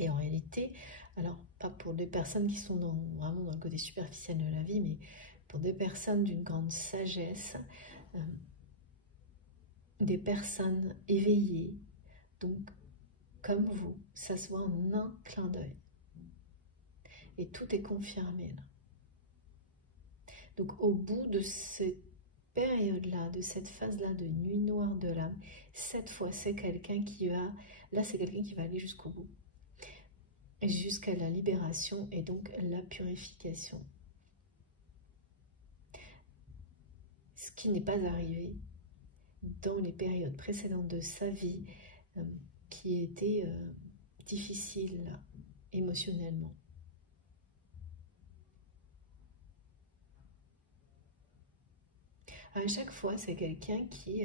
Et en réalité, alors, pas pour des personnes qui sont vraiment dans le côté superficiel de la vie, mais pour des personnes d'une grande sagesse, des personnes éveillées, donc comme vous, ça se voit en un clin d'œil. Et tout est confirmé là. Donc au bout de cette période-là, de cette phase-là de nuit noire de l'âme, cette fois c'est quelqu'un qui va, là c'est quelqu'un qui va aller jusqu'au bout. Jusqu'à la libération et donc la purification. Ce qui n'est pas arrivé dans les périodes précédentes de sa vie qui étaient difficiles émotionnellement. À chaque fois, c'est quelqu'un qui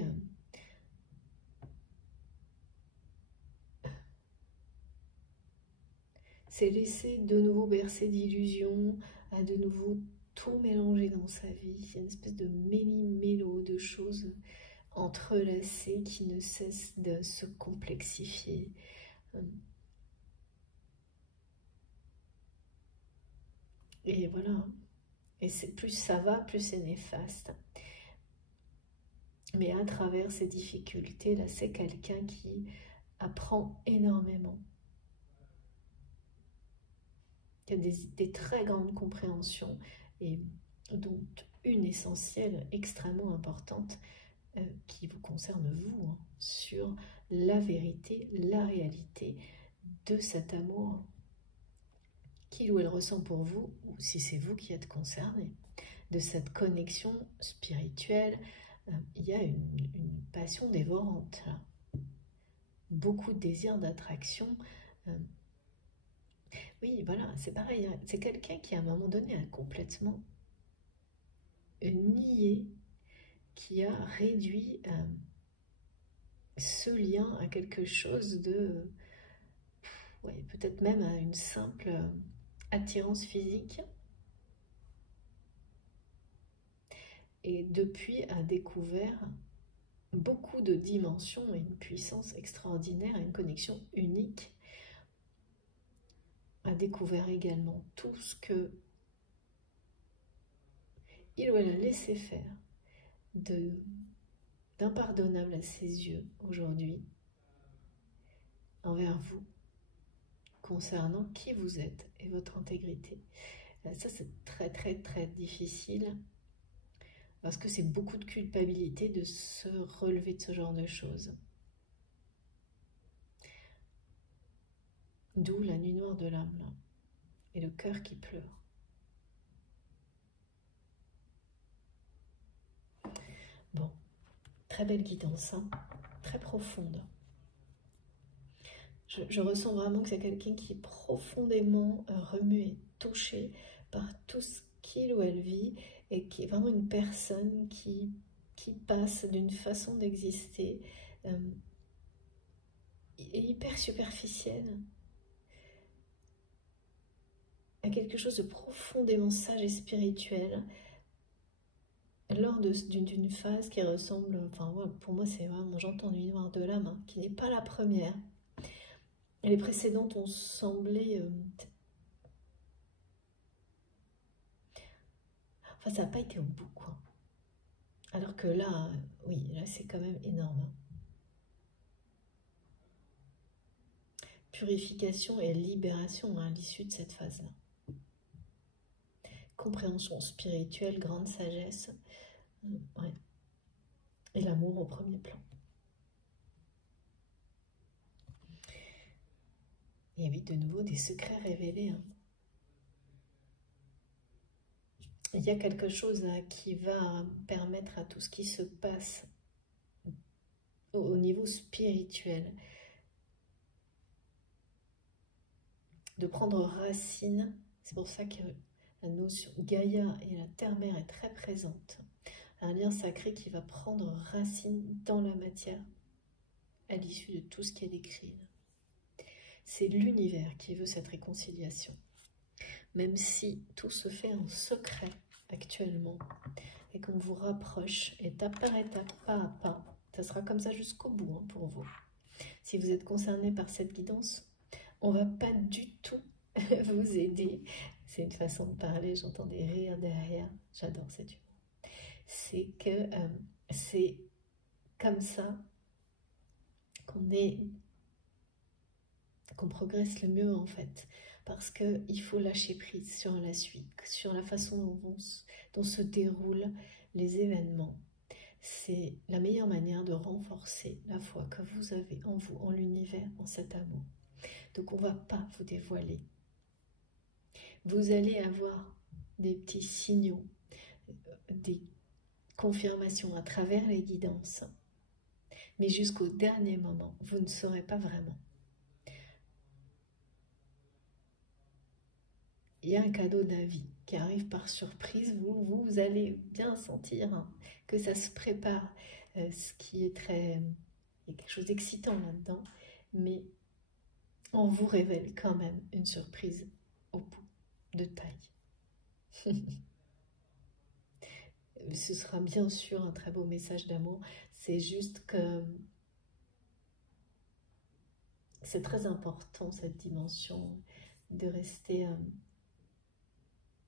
s'est laissé de nouveau bercer d'illusions, a de nouveau tout mélangé dans sa vie. Il y a une espèce de méli-mélo de choses entrelacées qui ne cessent de se complexifier. Et voilà. Et plus ça va, plus c'est néfaste. Mais à travers ces difficultés, là, c'est quelqu'un qui apprend énormément. Il y a des très grandes compréhensions, et dont une essentielle, extrêmement importante, qui vous concerne vous, hein, sur la vérité, la réalité de cet amour qu'il ou elle ressent pour vous, ou si c'est vous qui êtes concerné, de cette connexion spirituelle. Il y a une passion dévorante, là. Beaucoup de désir d'attraction. Oui, voilà, c'est pareil, hein. C'est quelqu'un qui à un moment donné a complètement nié, qui a réduit ce lien à quelque chose de, ouais, peut-être même à une simple attirance physique. Et depuis a découvert beaucoup de dimensions et une puissance extraordinaire, une connexion unique. A découvert également tout ce que il ou elle a laissé faire d'impardonnable à ses yeux aujourd'hui envers vous, concernant qui vous êtes et votre intégrité. Ça, c'est très très très difficile, parce que c'est beaucoup de culpabilité de se relever de ce genre de choses. D'où la nuit noire de l'âme, là, et le cœur qui pleure. Bon, très belle guidance, hein, très profonde. Je ressens vraiment que c'est quelqu'un qui est profondément remué, touché par tout ce qu'il ou elle vit et qui est vraiment une personne qui passe d'une façon d'exister hyper superficielle à quelque chose de profondément sage et spirituel lors d'une phase qui ressemble, enfin ouais, pour moi c'est vraiment, j'entends Nuit Noire de l'âme, hein, qui n'est pas la première. Et les précédentes ont semblé... enfin, ça n'a pas été au bout, quoi. Alors que là, oui, là c'est quand même énorme. Hein. Purification et libération à l'issue de cette phase-là. Compréhension spirituelle, grande sagesse. Ouais. Et l'amour au premier plan. Et oui, de nouveau, des secrets révélés. Hein. Il y a quelque chose là, qui va permettre à tout ce qui se passe au niveau spirituel de prendre racine. C'est pour ça que la notion Gaïa et la terre-mère est très présente. Un lien sacré qui va prendre racine dans la matière à l'issue de tout ce qui est décrit. C'est l'univers qui veut cette réconciliation. Même si tout se fait en secret actuellement et qu'on vous rapproche étape par étape, pas à pas, ça sera comme ça jusqu'au bout hein, pour vous. Si vous êtes concerné par cette guidance, on ne va pas du tout vous aider. C'est une façon de parler, j'entends des rires derrière, j'adore cette humour. C'est que c'est comme ça qu'on progresse le mieux en fait, parce qu'il faut lâcher prise sur la suite, sur la façon dont se déroulent les événements. C'est la meilleure manière de renforcer la foi que vous avez en vous, en l'univers, en cet amour. Donc on ne va pas vous dévoiler. Vous allez avoir des petits signaux, des confirmations à travers les guidances, mais jusqu'au dernier moment, vous ne saurez pas vraiment. Il y a un cadeau d'avis qui arrive par surprise, vous allez bien sentir hein, que ça se prépare, ce qui est très... il y a quelque chose d'excitant là-dedans, mais on vous révèle quand même une surprise au bout de taille. Ce sera bien sûr un très beau message d'amour, c'est juste que c'est très important cette dimension de rester...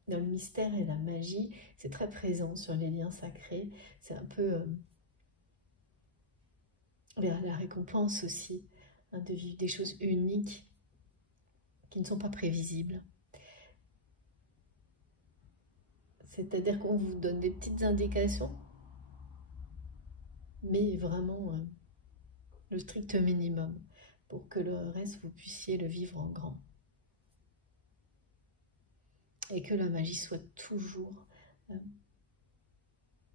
dans le mystère et la magie, c'est très présent sur les liens sacrés. C'est un peu la récompense aussi, hein, de vivre des choses uniques qui ne sont pas prévisibles. C'est-à-dire qu'on vous donne des petites indications, mais vraiment le strict minimum pour que le reste, vous puissiez le vivre en grand. Et que la magie soit toujours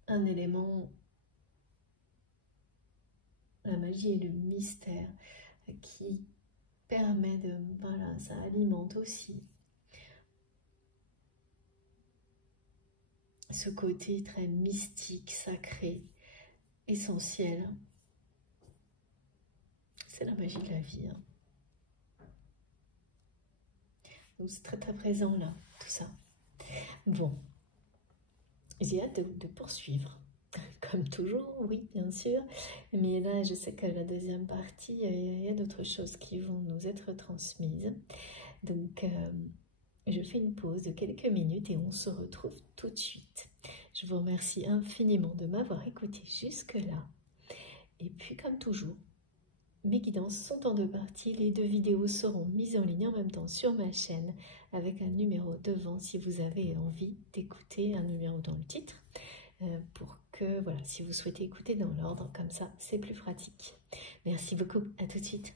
un élément, la magie et le mystère qui permet de, voilà, ça alimente aussi ce côté très mystique, sacré, essentiel. C'est la magie de la vie. Hein. Donc c'est très très présent là, tout ça. Bon, j'ai hâte de poursuivre. Comme toujours, oui, bien sûr. Mais là, je sais que la deuxième partie, il y a d'autres choses qui vont nous être transmises. Donc, je fais une pause de quelques minutes et on se retrouve tout de suite. Je vous remercie infiniment de m'avoir écouté jusque-là. Et puis, comme toujours, mes guidances sont en deux parties. Les deux vidéos seront mises en ligne en même temps sur ma chaîne avec un numéro devant si vous avez envie d'écouter un numéro dans le titre. Pour que, voilà, si vous souhaitez écouter dans l'ordre, comme ça, c'est plus pratique. Merci beaucoup, à tout de suite.